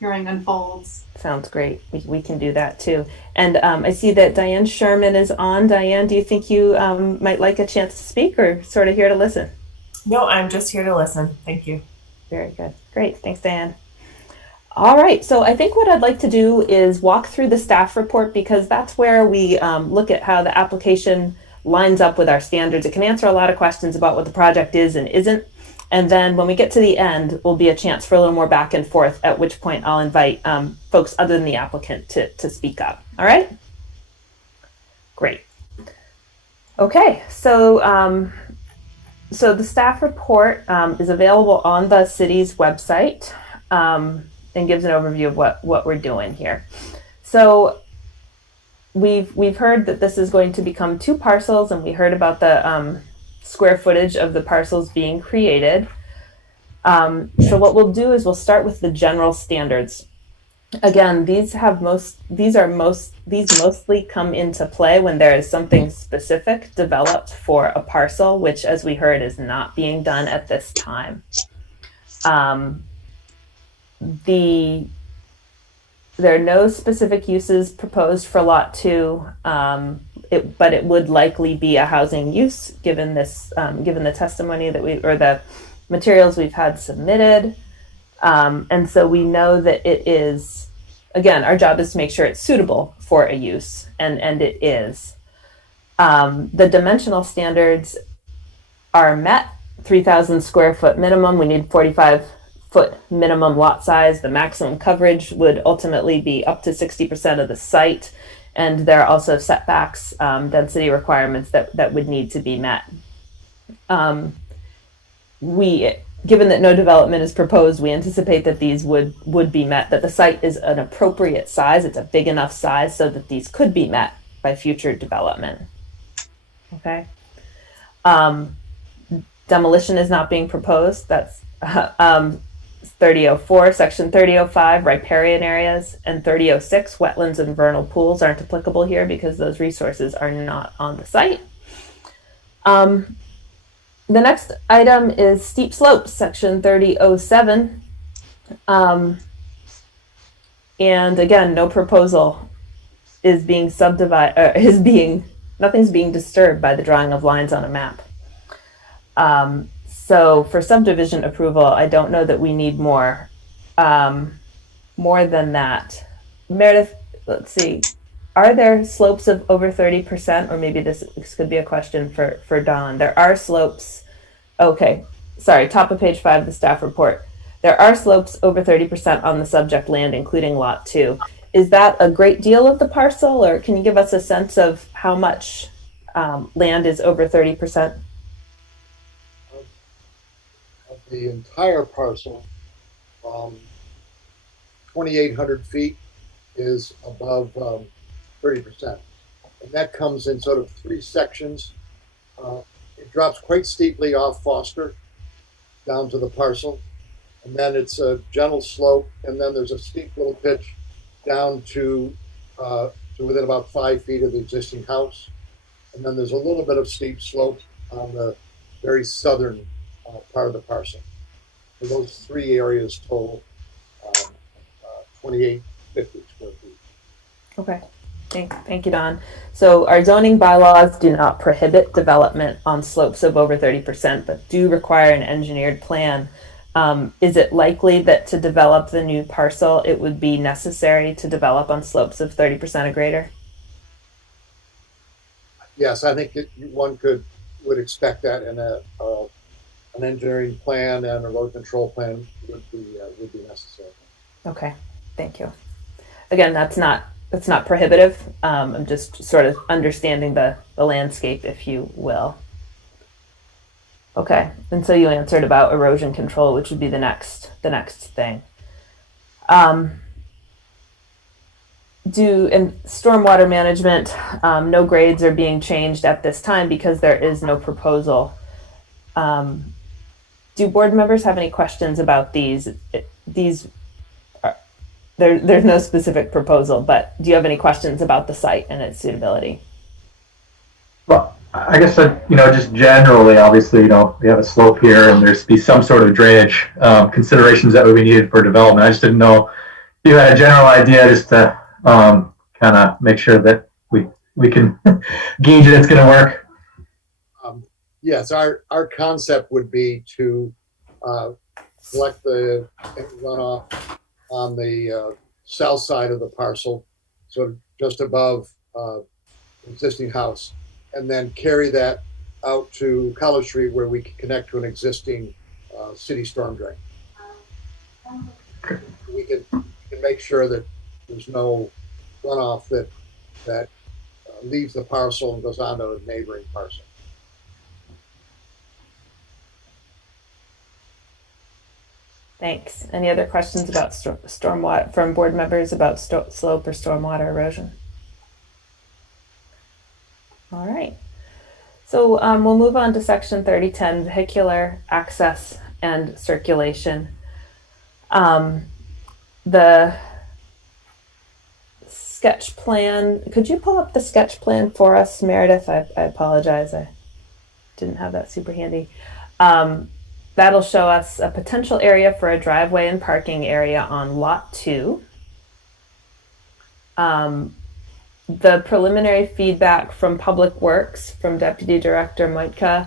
hearing unfolds. Sounds great. We can do that too. And I see that Diane Sherman is on. Diane, do you think you might like a chance to speak, or sort of here to listen? No, I'm just here to listen. Thank you. Very good. Great. Thanks, Diane. All right. So I think what I'd like to do is walk through the staff report, because that's where we look at how the application lines up with our standards. It can answer a lot of questions about what the project is and isn't. And then when we get to the end, will be a chance for a little more back and forth, at which point I'll invite folks other than the applicant to speak up. All right? Great. Okay. So so the staff report is available on the city's website and gives an overview of what we're doing here. So we've heard that this is going to become 2 parcels, and we heard about the square footage of the parcels being created. So what we'll do is we'll start with the general standards. Again, these mostly come into play when there is something specific developed for a parcel, which, as we heard, is not being done at this time. There are no specific uses proposed for Lot 2, but it would likely be a housing use given this, given the testimony that the materials we've had submitted. And so we know that it is, again, our job is to make sure it's suitable for a use, and it is. The dimensional standards are met. 3,000 square foot minimum. We need 45-foot minimum lot size. The maximum coverage would ultimately be up to 60% of the site. And there are also setbacks, density requirements that would need to be met. Given that no development is proposed, we anticipate that these would be met, that the site is an appropriate size. It's a big enough size so that these could be met by future development. Okay. Demolition is not being proposed. That's 3004, section 3005, riparian areas, and 3006, wetlands and vernal pools aren't applicable here because those resources are not on the site. The next item is steep slopes, section 3007. And again, no proposal is being nothing's being disturbed by the drawing of lines on a map. So for subdivision approval, I don't know that we need more than that. Meredith, let's see. Are there slopes of over 30%? Or maybe this could be a question for Don. There are slopes. Okay, sorry, top of page 5 of the staff report. There are slopes over 30% on the subject land, including lot 2. Is that a great deal of the parcel, or can you give us a sense of how much land is over 30%? Of the entire parcel, 2,800 feet is above 30%. And that comes in sort of 3 sections. It drops quite steeply off Foster down to the parcel. and then it's a gentle slope, and then there's a steep little pitch down to within about 5 feet of the existing house. And then there's a little bit of steep slope on the very southern part of the parcel. So those 3 areas total 2850 square feet. Okay. Thank you, Don. So our zoning bylaws do not prohibit development on slopes of over 30%, but do require an engineered plan. Is it likely that to develop the new parcel, it would be necessary to develop on slopes of 30% or greater? Yes, I think one would expect that, and an engineering plan and a road control plan would be necessary. Okay, thank you. Again, that's not prohibitive. I'm just sort of understanding the landscape, if you will. Okay, and so you answered about erosion control, which would be the next thing. In stormwater management, no grades are being changed at this time because there is no proposal. Do board members have any questions about these? There's no specific proposal, but do you have any questions about the site and its suitability? Well, I guess that, just generally, obviously, we have a slope here and there's be some sort of drainage considerations that would be needed for development. I just didn't know if you had a general idea just to kind of make sure that we can gauge it, it's going to work. Yes, our concept would be to collect the runoff on the south side of the parcel, so just above existing house, and then carry that out to College Street where we can connect to an existing city storm drain. We can make sure that there's no runoff that leaves the parcel and goes on to a neighboring parcel. Thanks. Any other questions about stormwater from board members about slope or stormwater erosion? All right. So we'll move on to section 3010, vehicular access and circulation. The sketch plan, could you pull up the sketch plan for us, Meredith? I apologize. I didn't have that super handy. That'll show us a potential area for a driveway and parking area on lot 2. The preliminary feedback from Public Works from Deputy Director Moitka,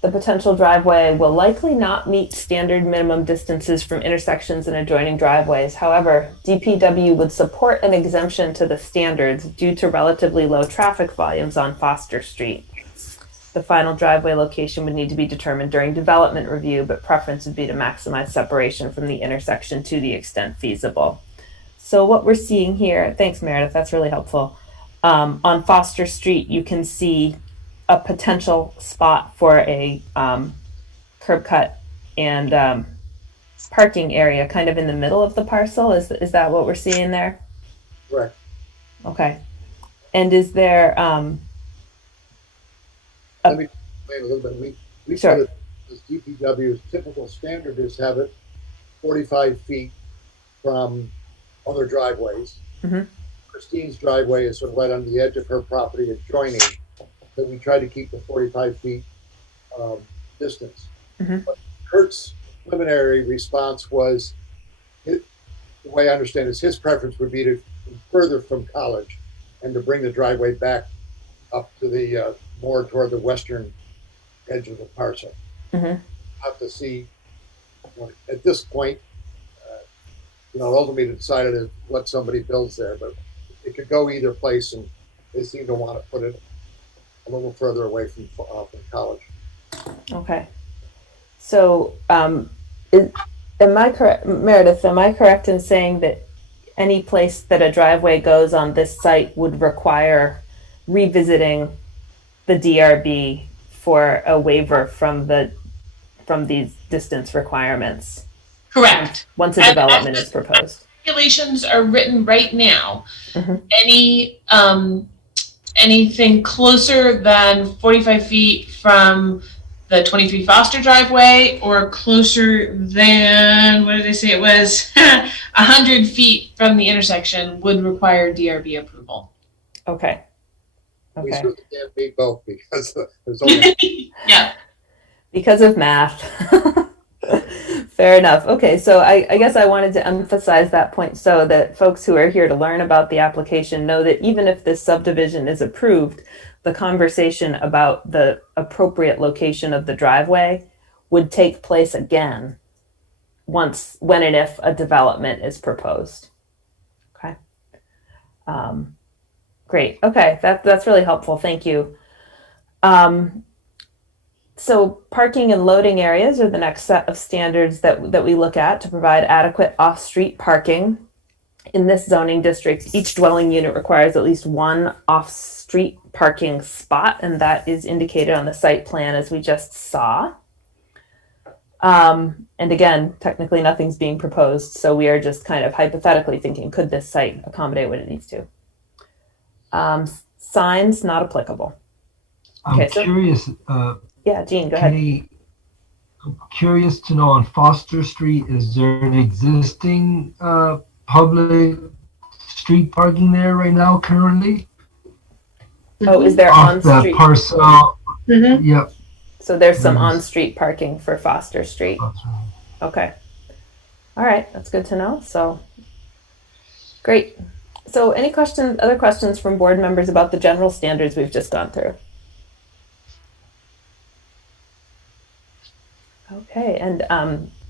the potential driveway will likely not meet standard minimum distances from intersections and adjoining driveways. However, DPW would support an exemption to the standards due to relatively low traffic volumes on Foster Street. The final driveway location would need to be determined during development review, but preference would be to maximize separation from the intersection to the extent feasible. So what we're seeing here, thanks Meredith, that's really helpful. On Foster Street, you can see a potential spot for a curb cut and parking area kind of in the middle of the parcel. Is that what we're seeing there? Correct. Okay. And is there... Let me explain a little bit. We Sure. said as DPW's typical standard is have it 45 feet from other driveways. Mm-hmm. Christine's driveway is sort of right on the edge of her property adjoining, so we try to keep the 45 feet distance. Mm-hmm. But Kurt's preliminary response was, the way I understand it, his preference would be to further from College and to bring the driveway back up to the more toward the western edge of the parcel. Mm-hmm. Have to see at this point, ultimately decided is what somebody builds there, but it could go either place, and they seem to want to put it a little further away from College. Okay. So, am I correct, Meredith? Am I correct in saying that any place that a driveway goes on this site would require revisiting the DRB for a waiver from these distance requirements? Correct. Once a development is proposed. Regulations are written right now. Mm-hmm. Anything closer than 45 feet from the 23 Foster driveway or closer than, what did they say it was, 100 feet from the intersection would require DRB approval. Okay. We Okay. certainly can't be both because there's only. Yeah. Because of math. Fair enough. Okay, so I guess I wanted to emphasize that point so that folks who are here to learn about the application know that even if this subdivision is approved, the conversation about the appropriate location of the driveway would take place again when and if a development is proposed. Okay. Great. Okay, that's really helpful. Thank you. So parking and loading areas are the next set of standards that we look at to provide adequate off-street parking. In this zoning district, each dwelling unit requires at least one off-street parking spot, and that is indicated on the site plan as we just saw. And again, technically nothing's being proposed, so we are just kind of hypothetically thinking, could this site accommodate what it needs to? Signs, not applicable. I'm curious. Yeah, Jean, go ahead. I'm curious to know on Foster Street, is there an existing public street parking there right now currently? Oh, is there Off on-street? that parcel. Mm-hmm. Yep. So there's some Yes. on-street parking for Foster Street. Okay. All right, that's good to know. So great. So any questions, other questions from board members about the general standards we've just gone through? Okay, and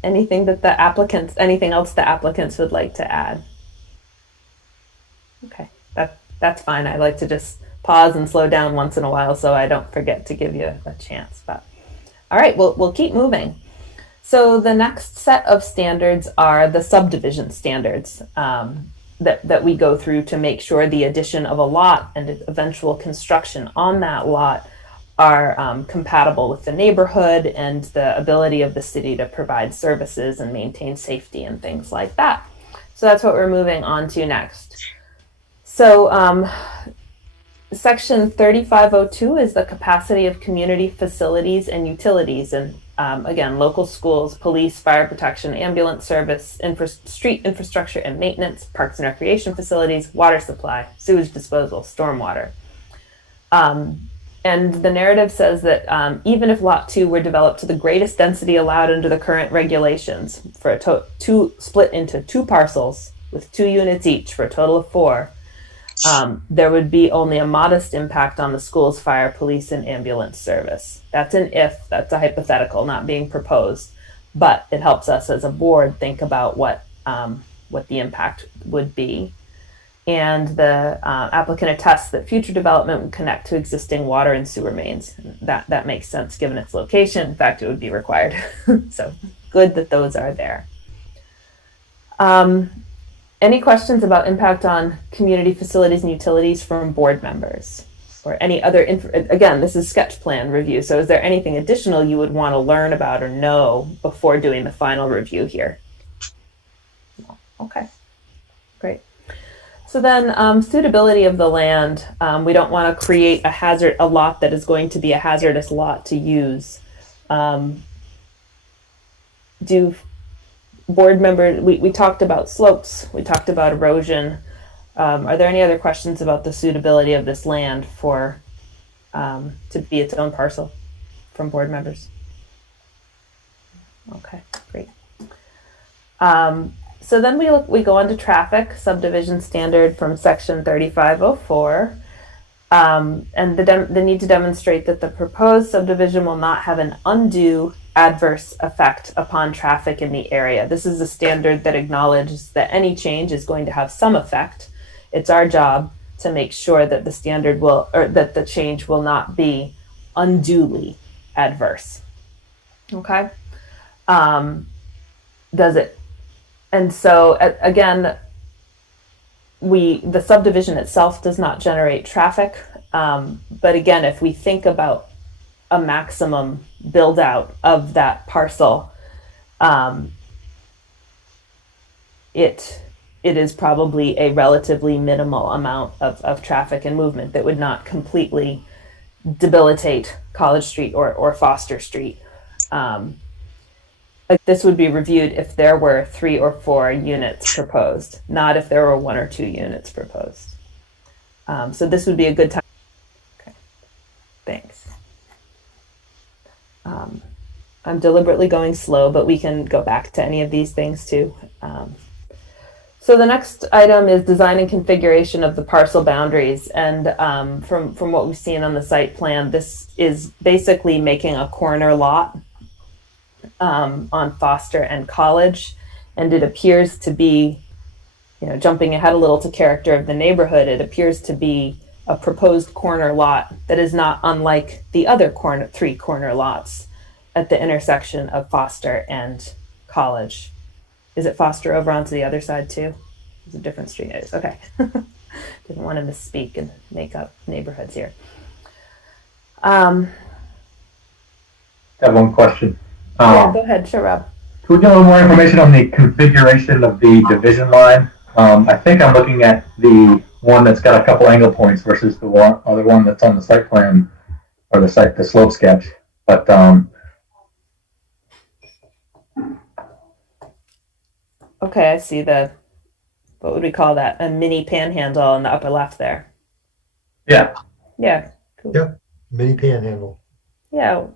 anything else the applicants would like to add? Okay, that's fine. I like to just pause and slow down once in a while so I don't forget to give you a chance. But all right, we'll keep moving. So the next set of standards are the subdivision standards that we go through to make sure the addition of a lot and eventual construction on that lot are compatible with the neighborhood and the ability of the city to provide services and maintain safety and things like that. So that's what we're moving on to next. So section 3502 is the capacity of community facilities and utilities. And again, local schools, police, fire protection, ambulance service, street infrastructure and maintenance, parks and recreation facilities, water supply, sewage disposal, stormwater. And the narrative says that even if Lot 2 were developed to the greatest density allowed under the current regulations, for a split into 2 parcels with 2 units each for a total of 4, there would be only a modest impact on the school's fire, police, and ambulance service. That's an if, that's a hypothetical, not being proposed, but it helps us as a board think about what the impact would be. And the applicant attests that future development would connect to existing water and sewer mains. That makes sense given its location. In fact, it would be required. So good that those are there. Any questions about impact on community facilities and utilities from board members? Or any other, again, this is sketch plan review. So is there anything additional you would want to learn about or know before doing the final review here? Okay, great. So then suitability of the land. We don't want to create a lot that is going to be a hazardous lot to use. Do board members, we talked about slopes, we talked about erosion. Are there any other questions about the suitability of this land for to be its own parcel from board members? Okay, great. So then we go on to traffic, subdivision standard from section 3504. And the need to demonstrate that the proposed subdivision will not have an undue adverse effect upon traffic in the area. This is a standard that acknowledges that any change is going to have some effect. It's our job to make sure that the standard that the change will not be unduly adverse. Okay? Does it? And so again, the subdivision itself does not generate traffic. But again, if we think about a maximum build out of that parcel, it is probably a relatively minimal amount of traffic and movement that would not completely debilitate College Street or Foster Street. Like this would be reviewed if there were 3 or 4 units proposed, not if there were 1 or 2 units proposed. So this would be a good time. Okay. Thanks. I'm deliberately going slow, but we can go back to any of these things too. So the next item is design and configuration of the parcel boundaries. And from what we've seen on the site plan, this is basically making a corner lot on Foster and College. And it appears to be, jumping ahead a little to character of the neighborhood, it appears to be a proposed corner lot that is not unlike the other 3 corner lots at the intersection of Foster and College. Is it Foster over onto the other side too? It's a different street. It is. Okay. Didn't want to misspeak and make up neighborhoods here. I have one question. Yeah, go ahead. Sure, Rob. Could we get a little more information on the configuration of the division line? I think I'm looking at the one that's got a couple angle points versus the other one that's on the site plan or the slope sketch. But okay, I see what would we call that? A mini panhandle in the upper left there. Yeah. Yeah. Cool. Yep. Mini panhandle. Yeah.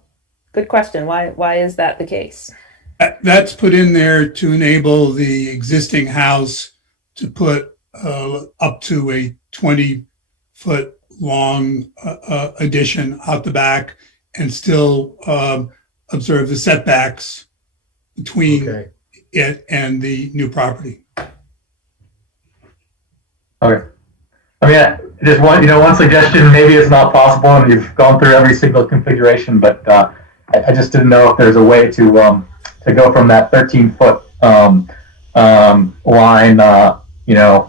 Good question. Why is that the case? That's put in there to enable the existing house to put up to a 20-foot long addition out the back and still observe the setbacks between it and the new property. Okay. I mean, just one suggestion. Maybe it's not possible, and you've gone through every single configuration, but I just didn't know if there's a way to go from that 13-foot line,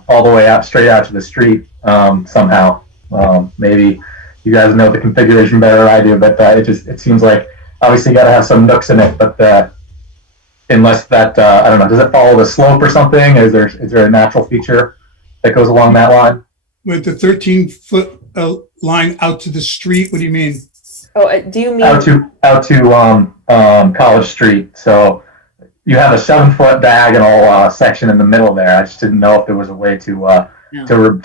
all the way out straight out to the street somehow. Maybe you guys know the configuration better than I do, but it seems like obviously you got to have some nooks in it, but unless that I don't know, does it follow the slope or something? Is there a natural feature that goes along that line? With the 13-foot line out to the street, what do you mean? Oh, do you mean out to College Street? So you have a 7-foot diagonal section in the middle there. I just didn't know if there was a way to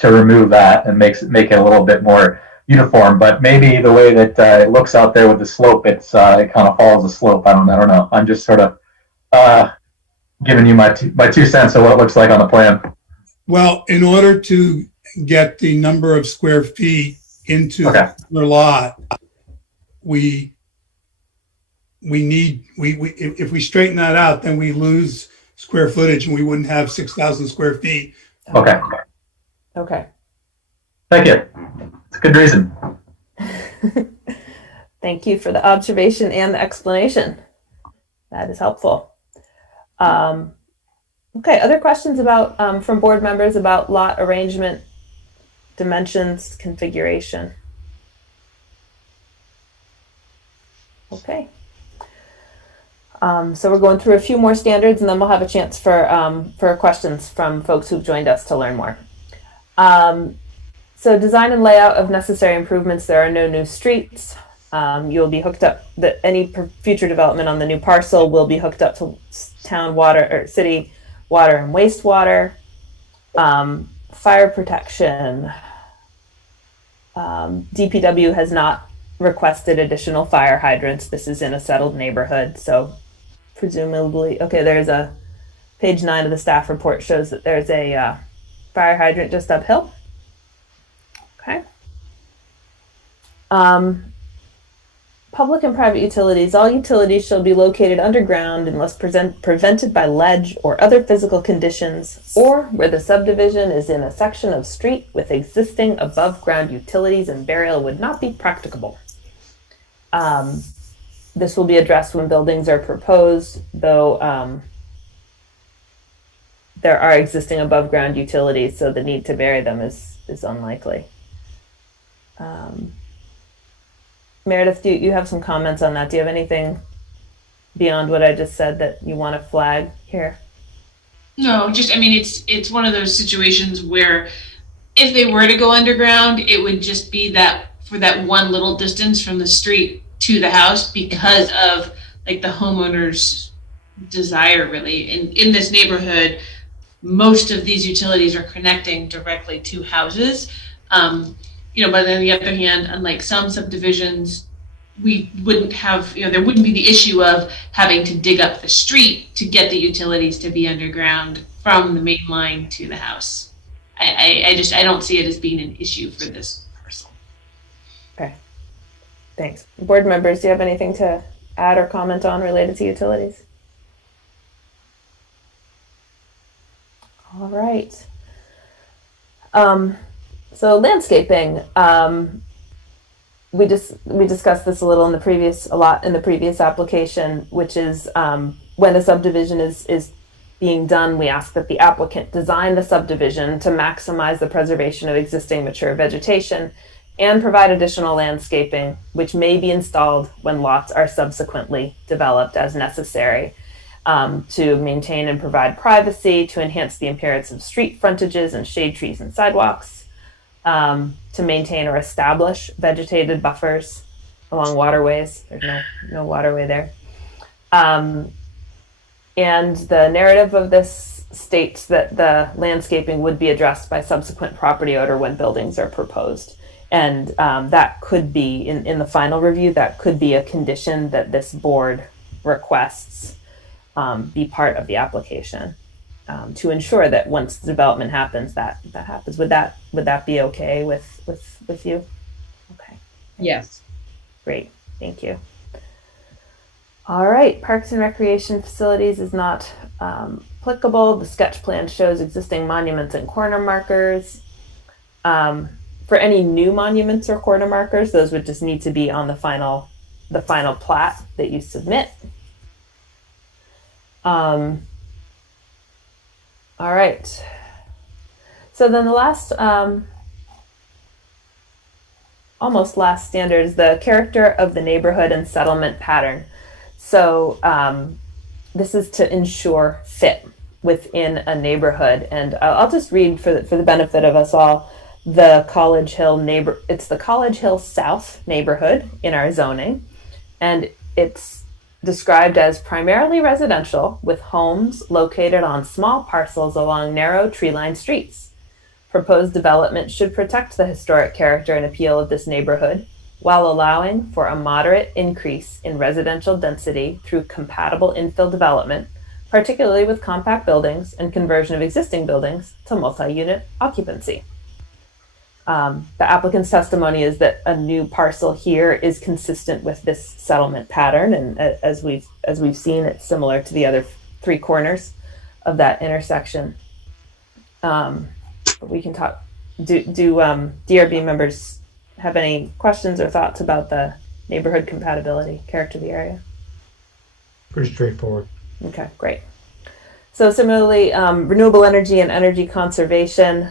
remove that and make it a little bit more uniform. But maybe the way that it looks out there with the slope, it kind of follows the slope. I don't know. I'm just sort of giving you my 2 cents of what it looks like on the plan. Well, in order to get the number of square feet into the lot, we need if we straighten that out, then we lose square footage and we wouldn't have 6,000 square feet. Okay. Okay. Thank you. It's a good reason. Thank you for the observation and the explanation. That is helpful. Okay, other questions about from board members about lot arrangement, dimensions, configuration? Okay. So we're going through a few more standards, and then we'll have a chance for questions from folks who've joined us to learn more. So design and layout of necessary improvements. There are no new streets. You'll be hooked up. Any future development on the new parcel will be hooked up to town water or city water and wastewater. Fire protection. DPW has not requested additional fire hydrants. This is in a settled neighborhood, so presumably, okay, there's a page 9 of the staff report shows that there's a fire hydrant just uphill. Okay. Public and private utilities. All utilities shall be located underground unless prevented by ledge or other physical conditions, or where the subdivision is in a section of street with existing above ground utilities and burial would not be practicable. This will be addressed when buildings are proposed, though there are existing above ground utilities, so the need to bury them is unlikely. Meredith, do you have some comments on that? Do you have anything beyond what I just said that you want to flag here? No, it's one of those situations where if they were to go underground, it would just be that for that one little distance from the street to the house because of like the homeowner's desire. Really, in this neighborhood, most of these utilities are connecting directly to houses. But on the other hand, unlike some subdivisions, we wouldn't have, there wouldn't be the issue of having to dig up the street to get the utilities to be underground from the main line to the house. I don't see it as being an issue for this parcel. Okay, thanks. Board members, do you have anything to add or comment on related to utilities? All right. So landscaping, we discussed this a lot in the previous application, which is when a subdivision is being done, we ask that the applicant design the subdivision to maximize the preservation of existing mature vegetation and provide additional landscaping, which may be installed when lots are subsequently developed as necessary. To maintain and provide privacy, to enhance the appearance of street frontages and shade trees and sidewalks, to maintain or establish vegetated buffers along waterways. There's no waterway there. And the narrative of this states that the landscaping would be addressed by subsequent property owner when buildings are proposed. And that could be, in the final review, that could be a condition that this board requests be part of the application to ensure that once the development happens, that happens. Would that be okay with you? Okay. Yes. Great. Thank you. All right. Parks and recreation facilities is not applicable. The sketch plan shows existing monuments and corner markers. For any new monuments or corner markers, those would just need to be on the final plat that you submit. All right. So then the last, almost last standard is the character of the neighborhood and settlement pattern. So this is to ensure fit within a neighborhood. And I'll just read for the benefit of us all, the College Hill it's the College Hill South neighborhood in our zoning. And it's described as primarily residential with homes located on small parcels along narrow tree-lined streets. Proposed development should protect the historic character and appeal of this neighborhood while allowing for a moderate increase in residential density through compatible infill development, particularly with compact buildings and conversion of existing buildings to multi-unit occupancy. The applicant's testimony is that a new parcel here is consistent with this settlement pattern, and as we've seen, it's similar to the other three corners of that intersection. But we can talk. Do DRB members have any questions or thoughts about the neighborhood compatibility character of the area? Pretty straightforward. Okay, great. So similarly, renewable energy and energy conservation.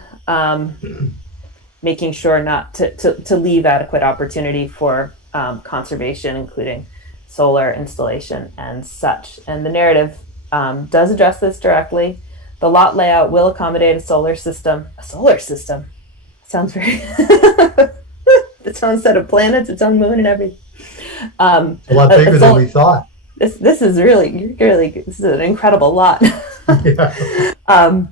Making sure not to leave adequate opportunity for conservation, including solar installation and such. And the narrative does address this directly. The lot layout will accommodate a solar system. A solar system? Sounds very... its own set of planets, its own moon and everything. A lot bigger than we thought. This is really, this is an incredible lot. Yeah.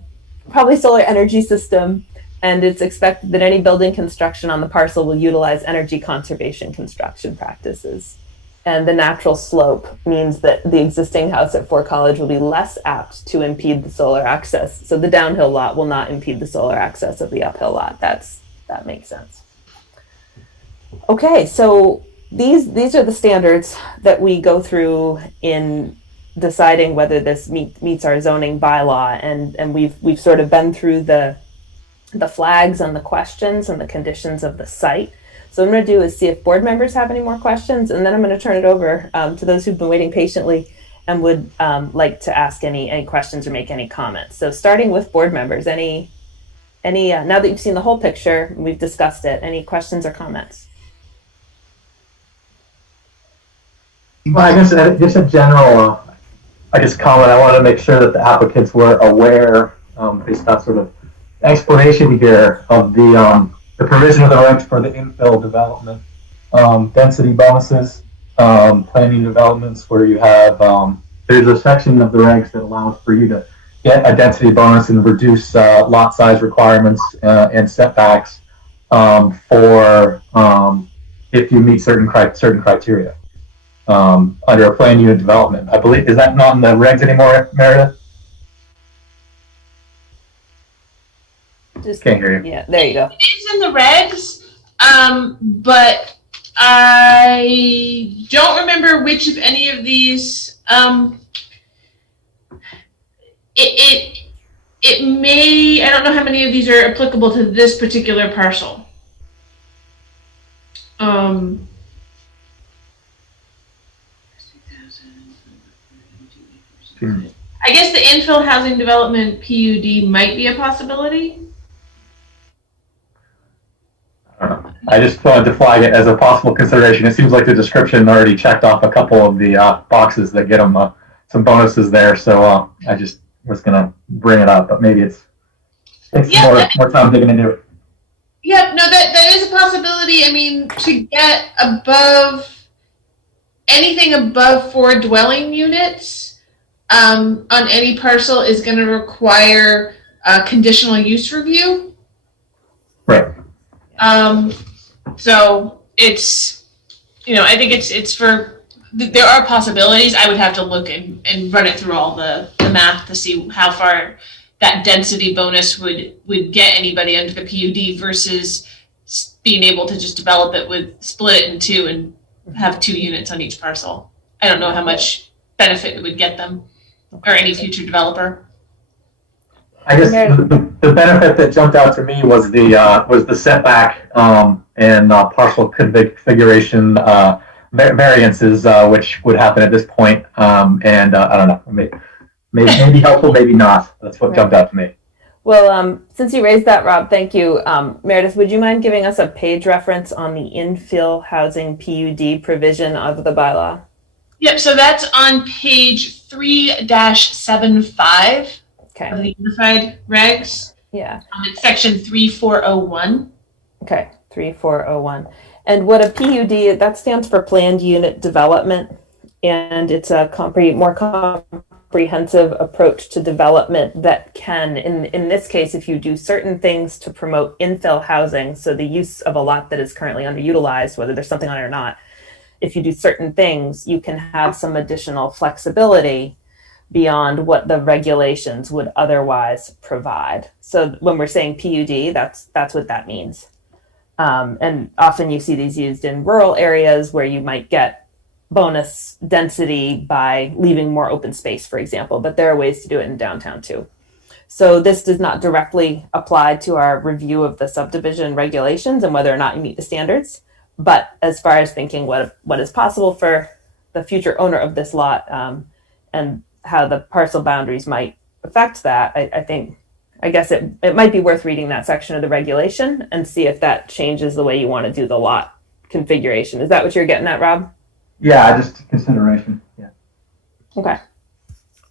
Probably solar energy system. And it's expected that any building construction on the parcel will utilize energy conservation construction practices. And the natural slope means that the existing house at Fort College will be less apt to impede the solar access. So the downhill lot will not impede the solar access of the uphill lot. That makes sense. Okay, so these are the standards that we go through in deciding whether this meets our zoning bylaw. And we've sort of been through the flags and the questions and the conditions of the site. So what I'm going to do is see if board members have any more questions, and then I'm going to turn it over to those who've been waiting patiently and would like to ask any questions or make any comments. So starting with board members, any now that you've seen the whole picture, we've discussed it, any questions or comments? Well, I guess just a general, comment. I want to make sure that the applicants were aware, based on sort of explanation here of the the provision of the regs for the infill development, density bonuses, planning developments where you have, there's a section of the regs that allows for you to get a density bonus and reduce lot size requirements and setbacks for if you meet certain criteria under a planned unit development. I believe, is that not in the regs anymore, Meredith? Just Can't hear you. Yeah, there you go. It is in the regs, but I don't remember which of any of these. It may, I don't know how many of these are applicable to this particular parcel. I guess the infill housing development PUD might be a possibility. I just wanted to flag it as a possible consideration. It seems like the description already checked off a couple of the boxes that get them some bonuses there. So I just was going to bring it up, but maybe it's more time digging into it. Yeah, no, that is a possibility. I mean, to get above anything above 4 dwelling units on any parcel is going to require a conditional use review. Right. So it's, I think it's for, there are possibilities. I would have to look and run it through all the math to see how far that density bonus would get anybody under the PUD versus being able to just develop it split it in 2 and have 2 units on each parcel. I don't know how much benefit it would get them or any future developer. I guess the benefit that jumped out to me was the setback and parcel configuration variances, which would happen at this point. And I don't know, maybe helpful, maybe not. That's what jumped out to me. Well, since you raised that, Rob, thank you. Meredith, would you mind giving us a page reference on the infill housing PUD provision of the bylaw? Yep, so that's on page 3-75 of the Unified Regs. Yeah. It's section 3401. Okay, 3401. And what a PUD, that stands for Planned Unit Development, and it's a more comprehensive approach to development that can, in this case, if you do certain things to promote infill housing, so the use of a lot that is currently underutilized, whether there's something on it or not, if you do certain things, you can have some additional flexibility beyond what the regulations would otherwise provide. So when we're saying PUD, that's what that means. And often you see these used in rural areas where you might get bonus density by leaving more open space, for example, but there are ways to do it in downtown too. So this does not directly apply to our review of the subdivision regulations and whether or not you meet the standards. But as far as thinking what is possible for the future owner of this lot and how the parcel boundaries might affect that, I guess it might be worth reading that section of the regulation and see if that changes the way you want to do the lot configuration. Is that what you're getting at, Rob? Yeah, just consideration. Yeah. Okay.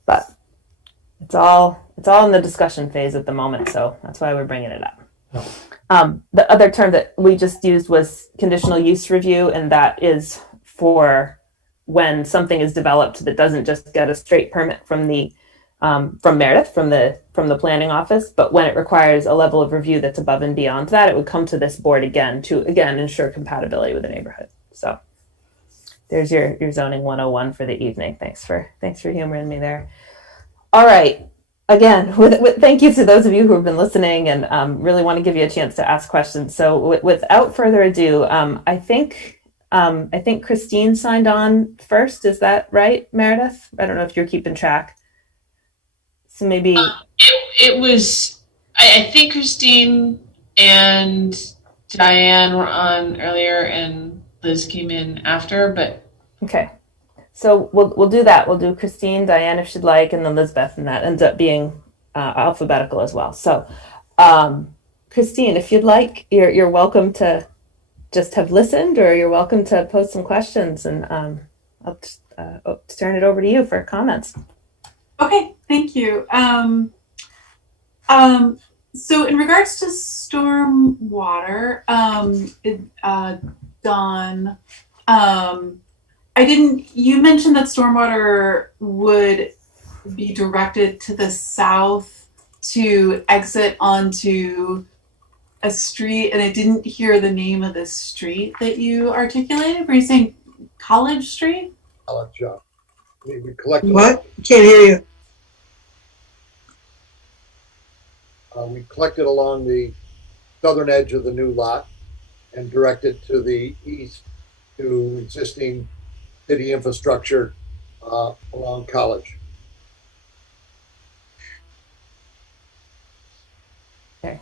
But it's all in the discussion phase at the moment, so that's why we're bringing it up. The other term that we just used was conditional use review, and that is for when something is developed that doesn't just get a straight permit from Meredith, from the planning office, but when it requires a level of review that's above and beyond that, it would come to this board again to ensure compatibility with the neighborhood. So there's your zoning 101 for the evening. Thanks for humoring me there. All right. Again, thank you to those of you who have been listening and really want to give you a chance to ask questions. So without further ado, I think Christine signed on first. Is that right, Meredith? I don't know if you're keeping track. So maybe it was. I think Christine and Diane were on earlier, and Liz came in after. But okay. So we'll do that. We'll do Christine, Diane, if she'd like, and then Lisbeth, and that ends up being alphabetical as well. So, Christine, if you'd like, you're welcome to just have listened, or you're welcome to pose some questions, and I'll turn it over to you for comments. Okay, thank you. So in regards to stormwater, Don, you mentioned that stormwater would be directed to the south to exit onto a street, and I didn't hear the name of the street that you articulated. Were you saying College Street? College, we collected. What? Can't hear you. We collected along the southern edge of the new lot and directed to the east to existing city infrastructure along College. Okay.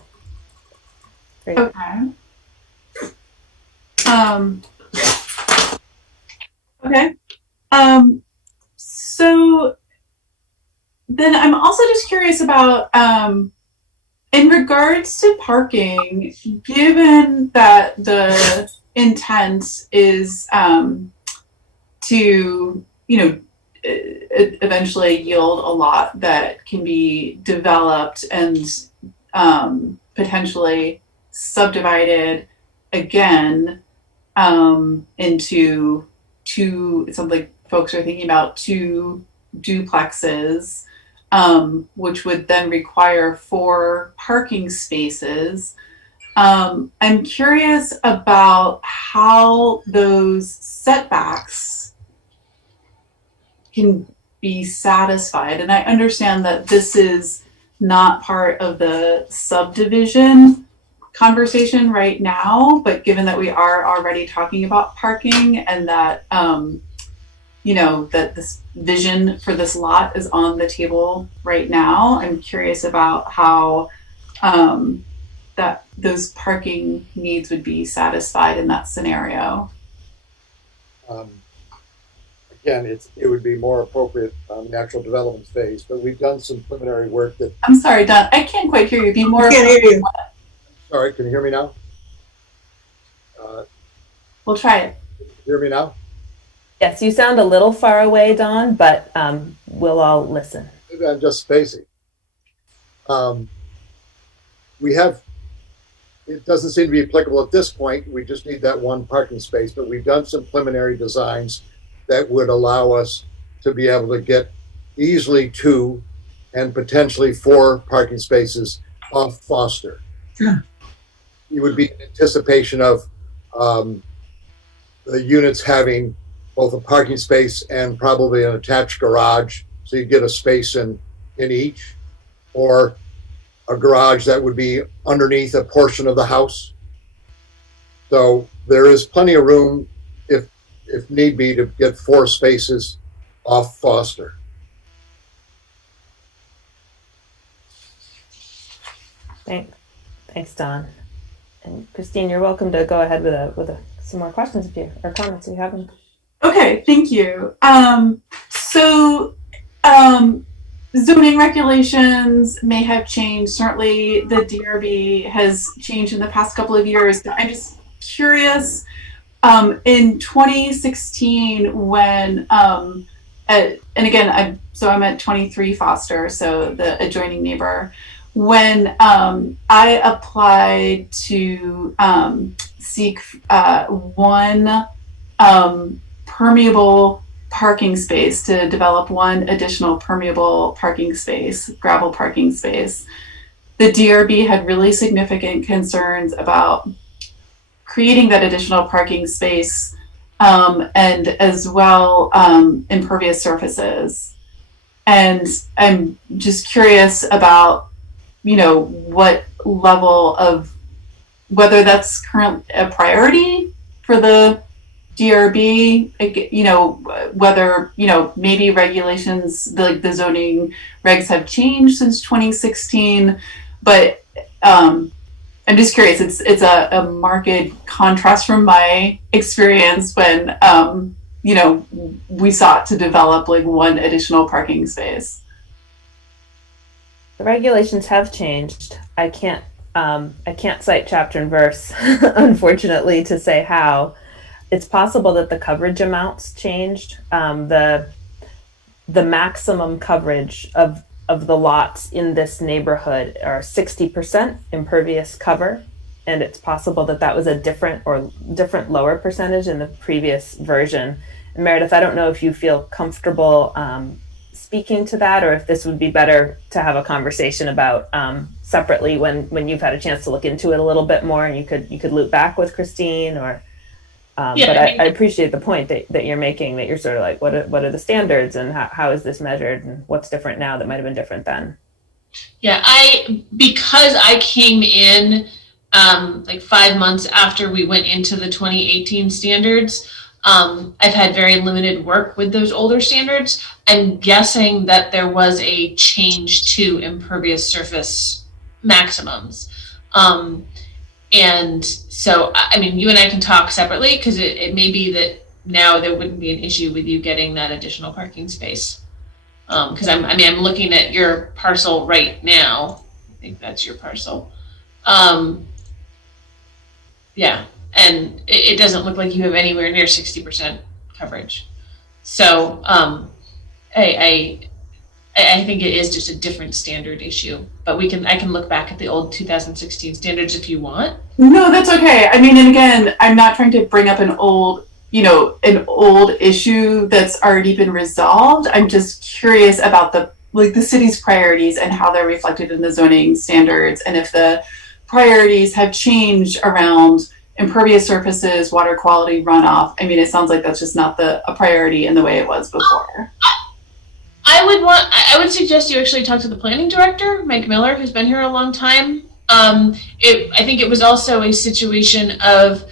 Great. Okay. Okay. So then I'm also just curious about, in regards to parking, given that the intent is to, eventually yield a lot that can be developed and potentially subdivided again into two, it sounds like folks are thinking about two duplexes, which would then require 4 parking spaces. I'm curious about how those setbacks can be satisfied. And I understand that this is not part of the subdivision conversation right now, but given that we are already talking about parking and that, that this vision for this lot is on the table right now, I'm curious about how that those parking needs would be satisfied in that scenario. Again, it would be more appropriate on the actual development phase, but we've done some preliminary work that. I'm sorry, Don, I can't quite hear you. Be more. I can't hear you. Sorry, can you hear me now? We'll try it. Hear me now? Yes, you sound a little far away, Don, but we'll all listen. Maybe I'm just spacing. It doesn't seem to be applicable at this point. We just need that 1 parking space, but we've done some preliminary designs that would allow us to be able to get easily 2 and potentially 4 parking spaces off Foster. Yeah. It would be in anticipation of the units having both a parking space and probably an attached garage, so you get a space in each, or a garage that would be underneath a portion of the house. So there is plenty of room, if need be, to get 4 spaces off Foster. Thanks, Don. And Christine, you're welcome to go ahead with some more questions or comments if you have them. Okay, thank you. Zoning regulations may have changed. Certainly the DRB has changed in the past couple of years. I'm just curious, in 2016 when, and again, I'm at 23 Foster, so the adjoining neighbor, when I applied to seek 1 permeable parking space, to develop 1 additional permeable parking space, gravel parking space, the DRB had really significant concerns about creating that additional parking space and as well impervious surfaces. And I'm just curious about, what level of, whether that's currently a priority for the DRB, whether, maybe regulations, like the zoning regs have changed since 2016, but I'm just curious. It's a marked contrast from my experience when, we sought to develop 1 additional parking space. The regulations have changed. I can't cite chapter and verse, unfortunately, to say how. It's possible that the coverage amounts changed. The maximum coverage of of the lots in this neighborhood are 60% impervious cover, and it's possible that that was a different lower percentage in the previous version. And Meredith, I don't know if you feel comfortable speaking to that, or if this would be better to have a conversation about separately when you've had a chance to look into it a little bit more, and you could loop back with Christine, or but I appreciate the point that you're making, that you're sort of like, what are the standards, and how is this measured, and what's different now that might have been different then? Yeah, because I came in like 5 months after we went into the 2018 standards, I've had very limited work with those older standards. I'm guessing that there was a change to impervious surface maximums. And so, I mean, you and I can talk separately, because it may be that now there wouldn't be an issue with you getting that additional parking space. Because I'm looking at your parcel right now. I think that's your parcel. Yeah, and it doesn't look like you have anywhere near 60% coverage. So I think it is just a different standard issue, but I can look back at the old 2016 standards if you want. No, that's okay. I mean, and again, I'm not trying to bring up an old issue that's already been resolved. I'm just curious about the city's priorities and how they're reflected in the zoning standards, and if the priorities have changed around impervious surfaces, water quality, runoff. I mean, it sounds like that's just not a priority in the way it was before. I would suggest you actually talk to the planning director, Mike Miller, who's been here a long time. I think it was also a situation of,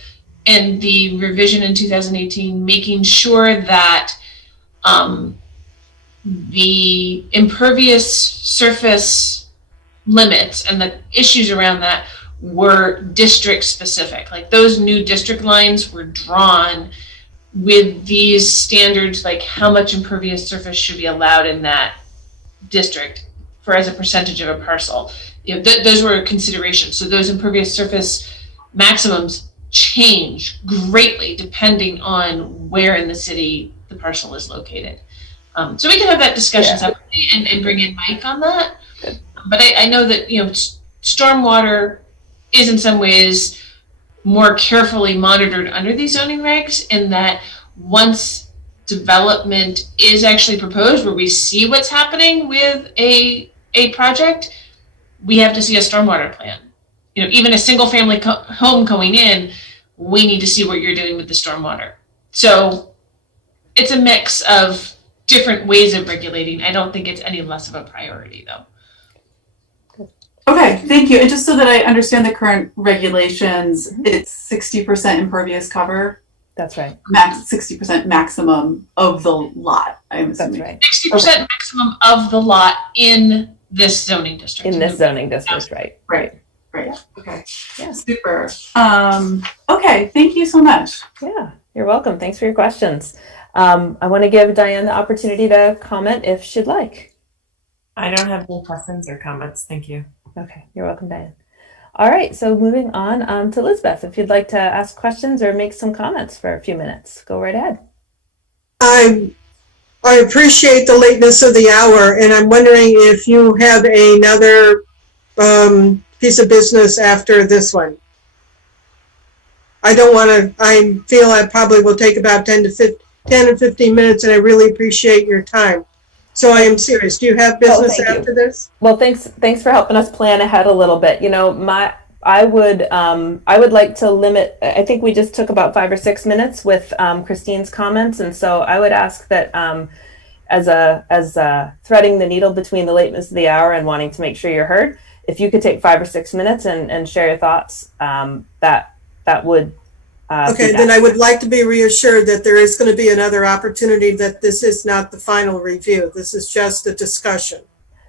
in the revision in 2018, making sure that the impervious surface limits and the issues around that were district specific. Like, those new district lines were drawn with these standards, like how much impervious surface should be allowed in that district as a percentage of a parcel. Those were considerations. So those impervious surface maximums change greatly depending on where in the city the parcel is located. So we can have that discussion separately and bring in Mike on that. Good. But I know that stormwater is in some ways more carefully monitored under these zoning regs, in that once development is actually proposed, where we see what's happening with a project, we have to see a stormwater plan. Even a single family home going in, we need to see what you're doing with the stormwater. So it's a mix of different ways of regulating. I don't think it's any less of a priority, though. Okay, thank you. And just so that I understand the current regulations, it's 60% impervious cover. That's right. 60% maximum of the lot, I'm assuming. That's right. 60% maximum of the lot in this zoning district. In this zoning district, right. Right. Okay. Yeah. Super. Okay, thank you so much. Yeah, you're welcome. Thanks for your questions. I want to give Diane the opportunity to comment if she'd like. I don't have any questions or comments. Thank you. Okay, you're welcome, Diane. All right, so moving on to Elizabeth. If you'd like to ask questions or make some comments for a few minutes, go right ahead. I appreciate the lateness of the hour, and I'm wondering if you have another piece of business after this one. I feel I probably will take about 10 or 15 minutes, and I really appreciate your time. So I am serious. Do you have business after this? Well, thanks for helping us plan ahead a little bit. I would like to limit. I think we just took about 5 or 6 minutes with Christine's comments, and so I would ask that as threading the needle between the lateness of the hour and wanting to make sure you're heard, if you could take 5 or 6 minutes and share your thoughts, that would. Okay, then I would like to be reassured that there is going to be another opportunity, that this is not the final review. This is just a discussion.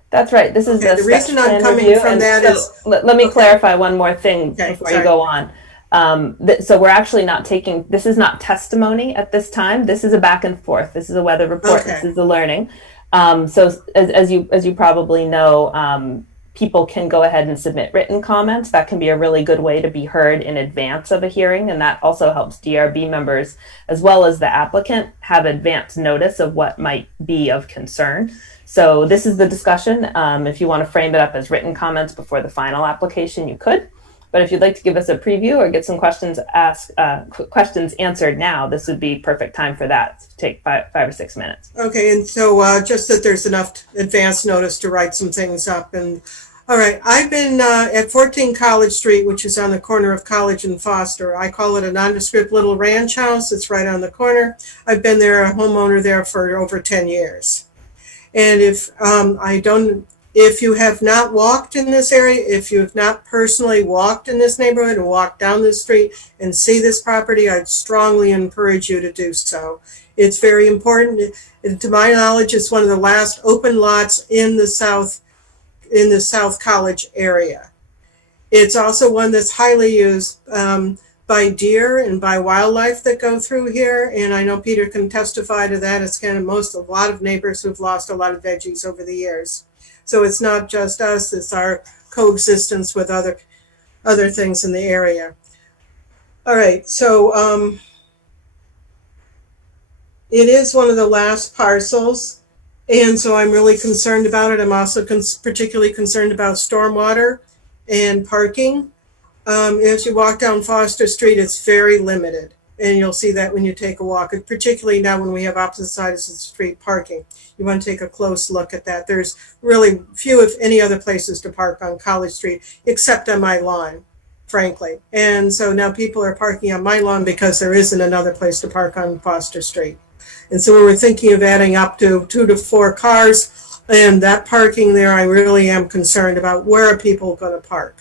That's right. This is the reason I'm coming from that is. Let me clarify one more thing before you go on. So we're actually not taking, this is not testimony at this time. This is a back and forth. This is a weather report. This is a learning. So as you probably know, people can go ahead and submit written comments. That can be a really good way to be heard in advance of a hearing, and that also helps DRB members as well as the applicant have advance notice of what might be of concern. So this is the discussion. If you want to frame it up as written comments before the final application, you could. But if you'd like to give us a preview or get some questions questions answered now, this would be perfect time for that. Take five or 6 minutes. Okay, and so just that there's enough advance notice to write some things up. And all right, I've been at 14 College Street, which is on the corner of College and Foster. I call it a nondescript little ranch house. It's right on the corner. I've been there, a homeowner there for over 10 years. And if you have not walked in this area, if you have not personally walked in this neighborhood and walked down this street and see this property, I'd strongly encourage you to do so. It's very important. To my knowledge, it's one of the last open lots in the South College area. It's also one that's highly used by deer and by wildlife that go through here. And I know Peter can testify to that. It's kind of a lot of neighbors who've lost a lot of veggies over the years. So it's not just us, it's our coexistence with other things in the area. All right, so it is one of the last parcels, and so I'm really concerned about it. I'm also particularly concerned about stormwater and parking. As you walk down Foster Street, it's very limited, and you'll see that when you take a walk, particularly now when we have opposite sides of the street parking. You want to take a close look at that. There's really few, if any, other places to park on College Street, except on my lawn, frankly. And so now people are parking on my lawn because there isn't another place to park on Foster Street. And so we were thinking of adding up to 2 to 4 cars, and that parking there, I really am concerned about where are people going to park.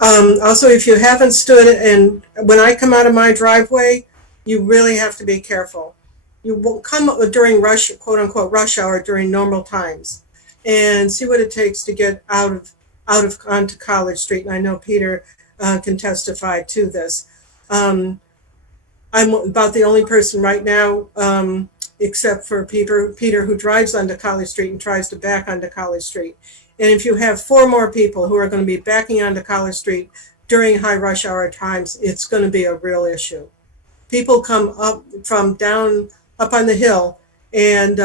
Also, if you haven't stood, and when I come out of my driveway, you really have to be careful. You won't come during rush, quote unquote, rush hour during normal times, and see what it takes to get out of onto College Street. And I know Peter can testify to this. I'm about the only person right now, except for Peter, who drives onto College Street and tries to back onto College Street. And if you have 4 more people who are going to be backing onto College Street during high rush hour times, it's going to be a real issue. People come up from down up on the hill, and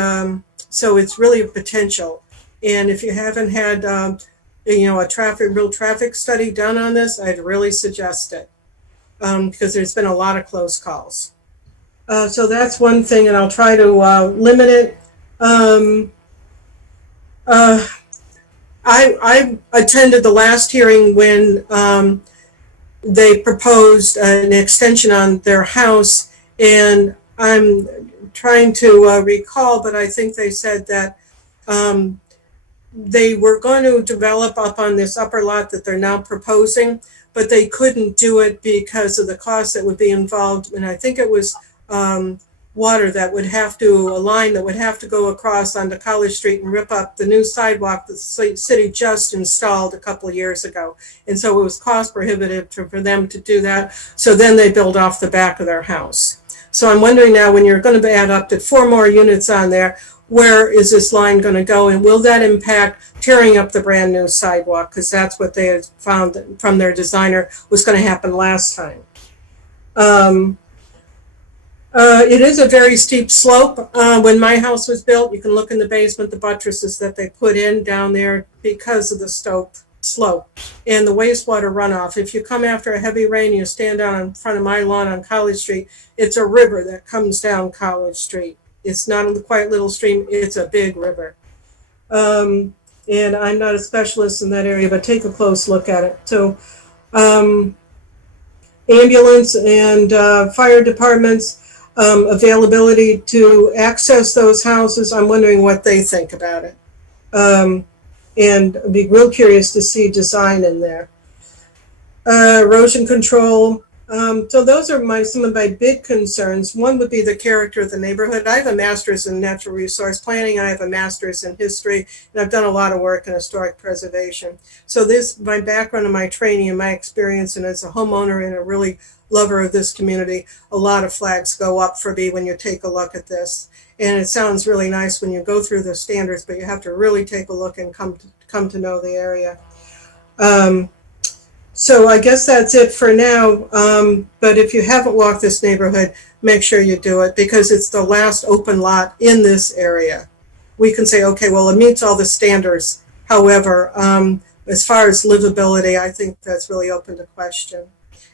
so it's really a potential. And if you haven't had a real traffic study done on this, I'd really suggest it, because there's been a lot of close calls. So that's one thing, and I'll try to limit it. I attended the last hearing when they proposed an extension on their house, and I'm trying to recall, but I think they said that they were going to develop up on this upper lot that they're now proposing, but they couldn't do it because of the cost that would be involved. And I think it was water that would have to, a line that would have to go across onto College Street and rip up the new sidewalk that the city just installed a couple of years ago. And so it was cost prohibitive for them to do that. So then they built off the back of their house. So I'm wondering now, when you're going to add up to 4 more units on there, where is this line going to go? And will that impact tearing up the brand new sidewalk? Because that's what they had found from their designer was going to happen last time. It is a very steep slope. When my house was built, you can look in the basement, the buttresses that they put in down there because of the slope and the wastewater runoff. If you come after a heavy rain, you stand down in front of my lawn on College Street, it's a river that comes down College Street. It's not a quiet little stream, it's a big river. And I'm not a specialist in that area, but take a close look at it. So ambulance and fire departments, availability to access those houses, I'm wondering what they think about it. And I'd be real curious to see design in there. Erosion control. So those are some of my big concerns. One would be the character of the neighborhood. I have a master's in natural resource planning. I have a master's in history, and I've done a lot of work in historic preservation. So my background and my training and my experience, and as a homeowner and a really lover of this community, a lot of flags go up for me when you take a look at this. And it sounds really nice when you go through the standards, but you have to really take a look and come to know the area. So I guess that's it for now. But if you haven't walked this neighborhood, make sure you do it because it's the last open lot in this area. We can say, okay, well, it meets all the standards. However, as far as livability, I think that's really open to question.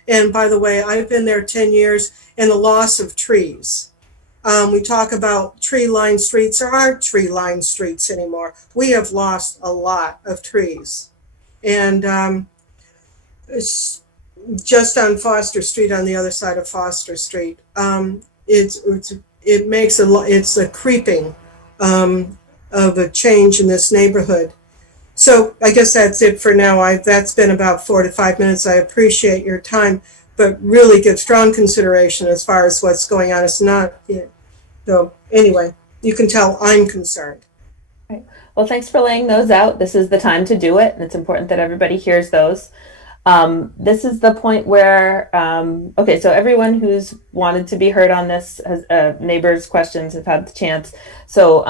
And by the way, I've been there 10 years and the loss of trees. We talk about tree-lined streets. There aren't tree-lined streets anymore. We have lost a lot of trees. And it's just on Foster Street, on the other side of Foster Street. It's a creeping of a change in this neighborhood. So I guess that's it for now. That's been about 4 to 5 minutes. I appreciate your time, but really give strong consideration as far as what's going on. It's not, so anyway, you can tell I'm concerned. Right. Well, thanks for laying those out. This is the time to do it, and it's important that everybody hears those. This is the point where, okay, so everyone who's wanted to be heard on this, has, neighbors' questions have had the chance. So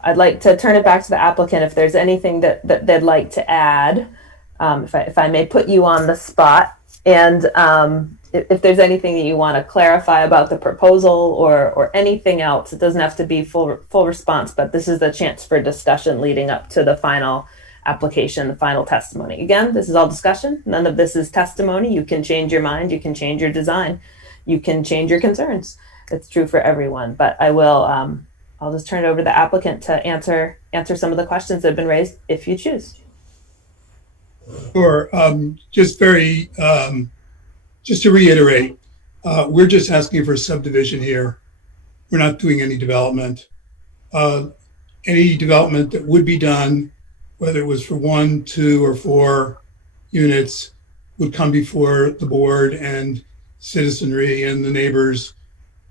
I'd like to turn it back to the applicant if there's anything that they'd like to add, if I may put you on the spot. And if there's anything that you want to clarify about the proposal or anything else, it doesn't have to be full response, but this is the chance for discussion leading up to the final application, the final testimony. Again, this is all discussion. None of this is testimony. You can change your mind. You can change your design. You can change your concerns. It's true for everyone. But I will, I'll just turn it over to the applicant to answer some of the questions that have been raised if you choose. Sure. Just to reiterate, we're just asking for a subdivision here. We're not doing any development. Any development that would be done, whether it was for 1, 2, or 4 units, would come before the board and citizenry and the neighbors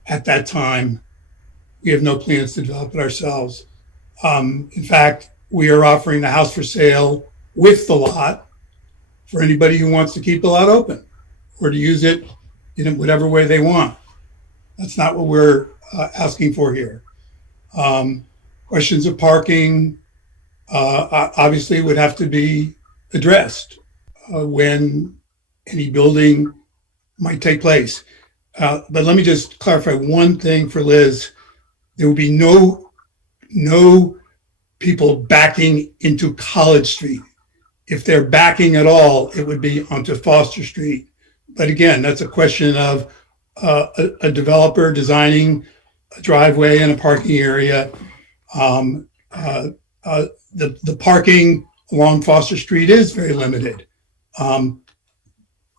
at that time. We have no plans to develop it ourselves. In fact, we are offering the house for sale with the lot for anybody who wants to keep the lot open or to use it in whatever way they want. That's not what we're asking for here. Questions of parking obviously would have to be addressed when any building might take place. But let me just clarify one thing for Liz. There will be no people backing into College Street. If they're backing at all, it would be onto Foster Street. But again, that's a question of a developer designing a driveway and a parking area. The parking along Foster Street is very limited,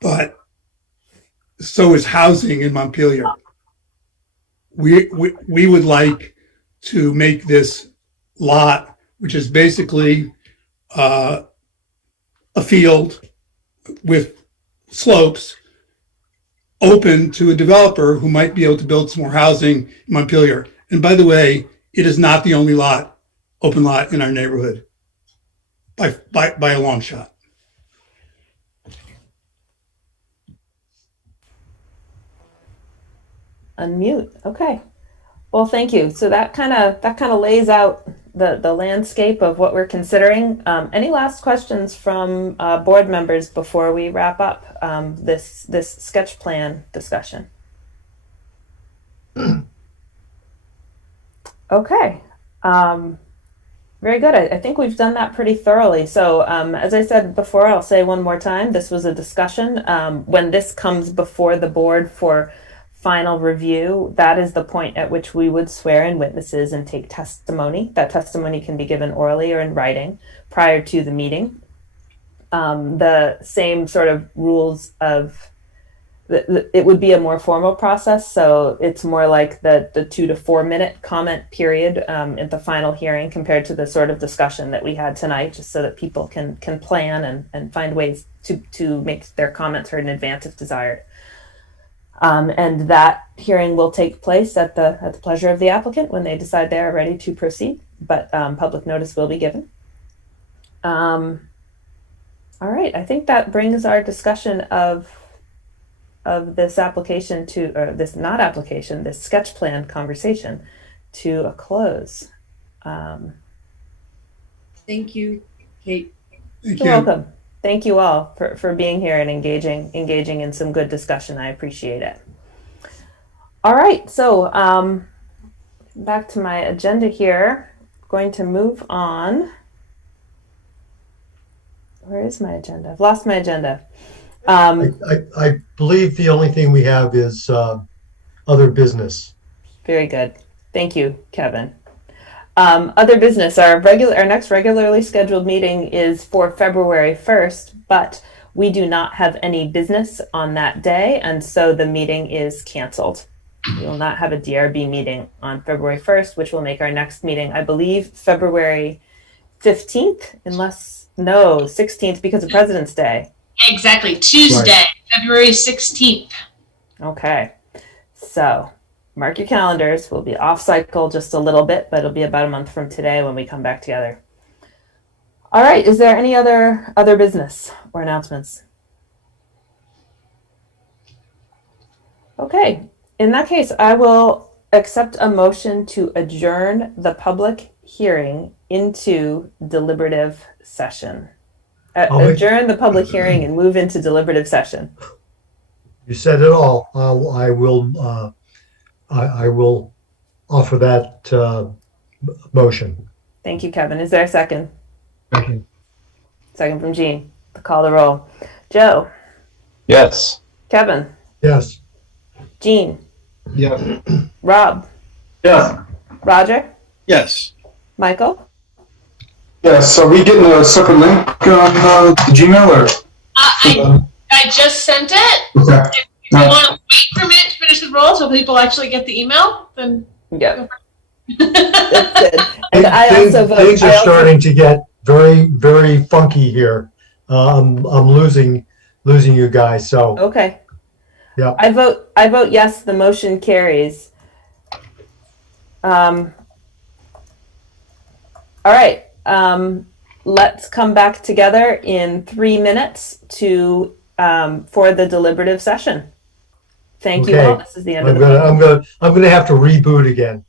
but so is housing in Montpelier. We would like to make this lot, which is basically a field with slopes, open to a developer who might be able to build some more housing in Montpelier. And by the way, it is not the only open lot in our neighborhood by a long shot. Unmute. Okay. Well, thank you. So that kind of lays out the landscape of what we're considering. Any last questions from board members before we wrap up this sketch plan discussion? Okay. Very good. I think we've done that pretty thoroughly. So as I said before, I'll say one more time, this was a discussion. When this comes before the board for final review, that is the point at which we would swear in witnesses and take testimony. That testimony can be given orally or in writing prior to the meeting. The same sort of rules of it would be a more formal process, so it's more like the 2 to 4 minute comment period at the final hearing compared to the sort of discussion that we had tonight, just so that people can plan and find ways to make their comments heard in advance if desired. And that hearing will take place at the pleasure of the applicant when they decide they are ready to proceed, but public notice will be given. All right, I think that brings our discussion of this application this sketch plan conversation to a close. Thank you, Kate. Thank You're you. welcome. Thank you all for being here and engaging in some good discussion. I appreciate it. All right, so back to my agenda here. Going to move on. Where is my agenda? I've lost my agenda. I believe the only thing we have is other business. Very good. Thank you, Kevin. Other business. Our next regularly scheduled meeting is for February 1st, but we do not have any business on that day, and so the meeting is canceled. We will not have a DRB meeting on February 1st, which will make our next meeting, I believe, February 15th, 16th, because of President's Day. Exactly. Tuesday, Right. February 16th. Okay. So mark your calendars. We'll be off cycle just a little bit, but it'll be about a month from today when we come back together. All right. Is there any other business or announcements? Okay. In that case, I will accept a motion to adjourn the public hearing into deliberative session. Adjourn the public hearing and move into deliberative session. You said it all. I will offer that motion. Thank you, Kevin. Is there a second? Second. Second from Jean. Call the roll. Joe, Yes. Kevin, Yes. Jean, Yes. Rob, Yes. Roger, Yes. Michael. Yes, are we getting a separate link on Gmail or? I just sent it. Okay. If you want to wait for a minute to finish the roll so people actually get the email, then. Yeah. That's good. And I also vote. Things are starting to get very, very funky here. I'm losing you guys. So Okay. Yeah. I vote yes. The motion carries. All right. Let's come back together in 3 minutes to for the deliberative session. Thank you Okay. all. This is the end of I'm the meeting. gonna have to reboot again.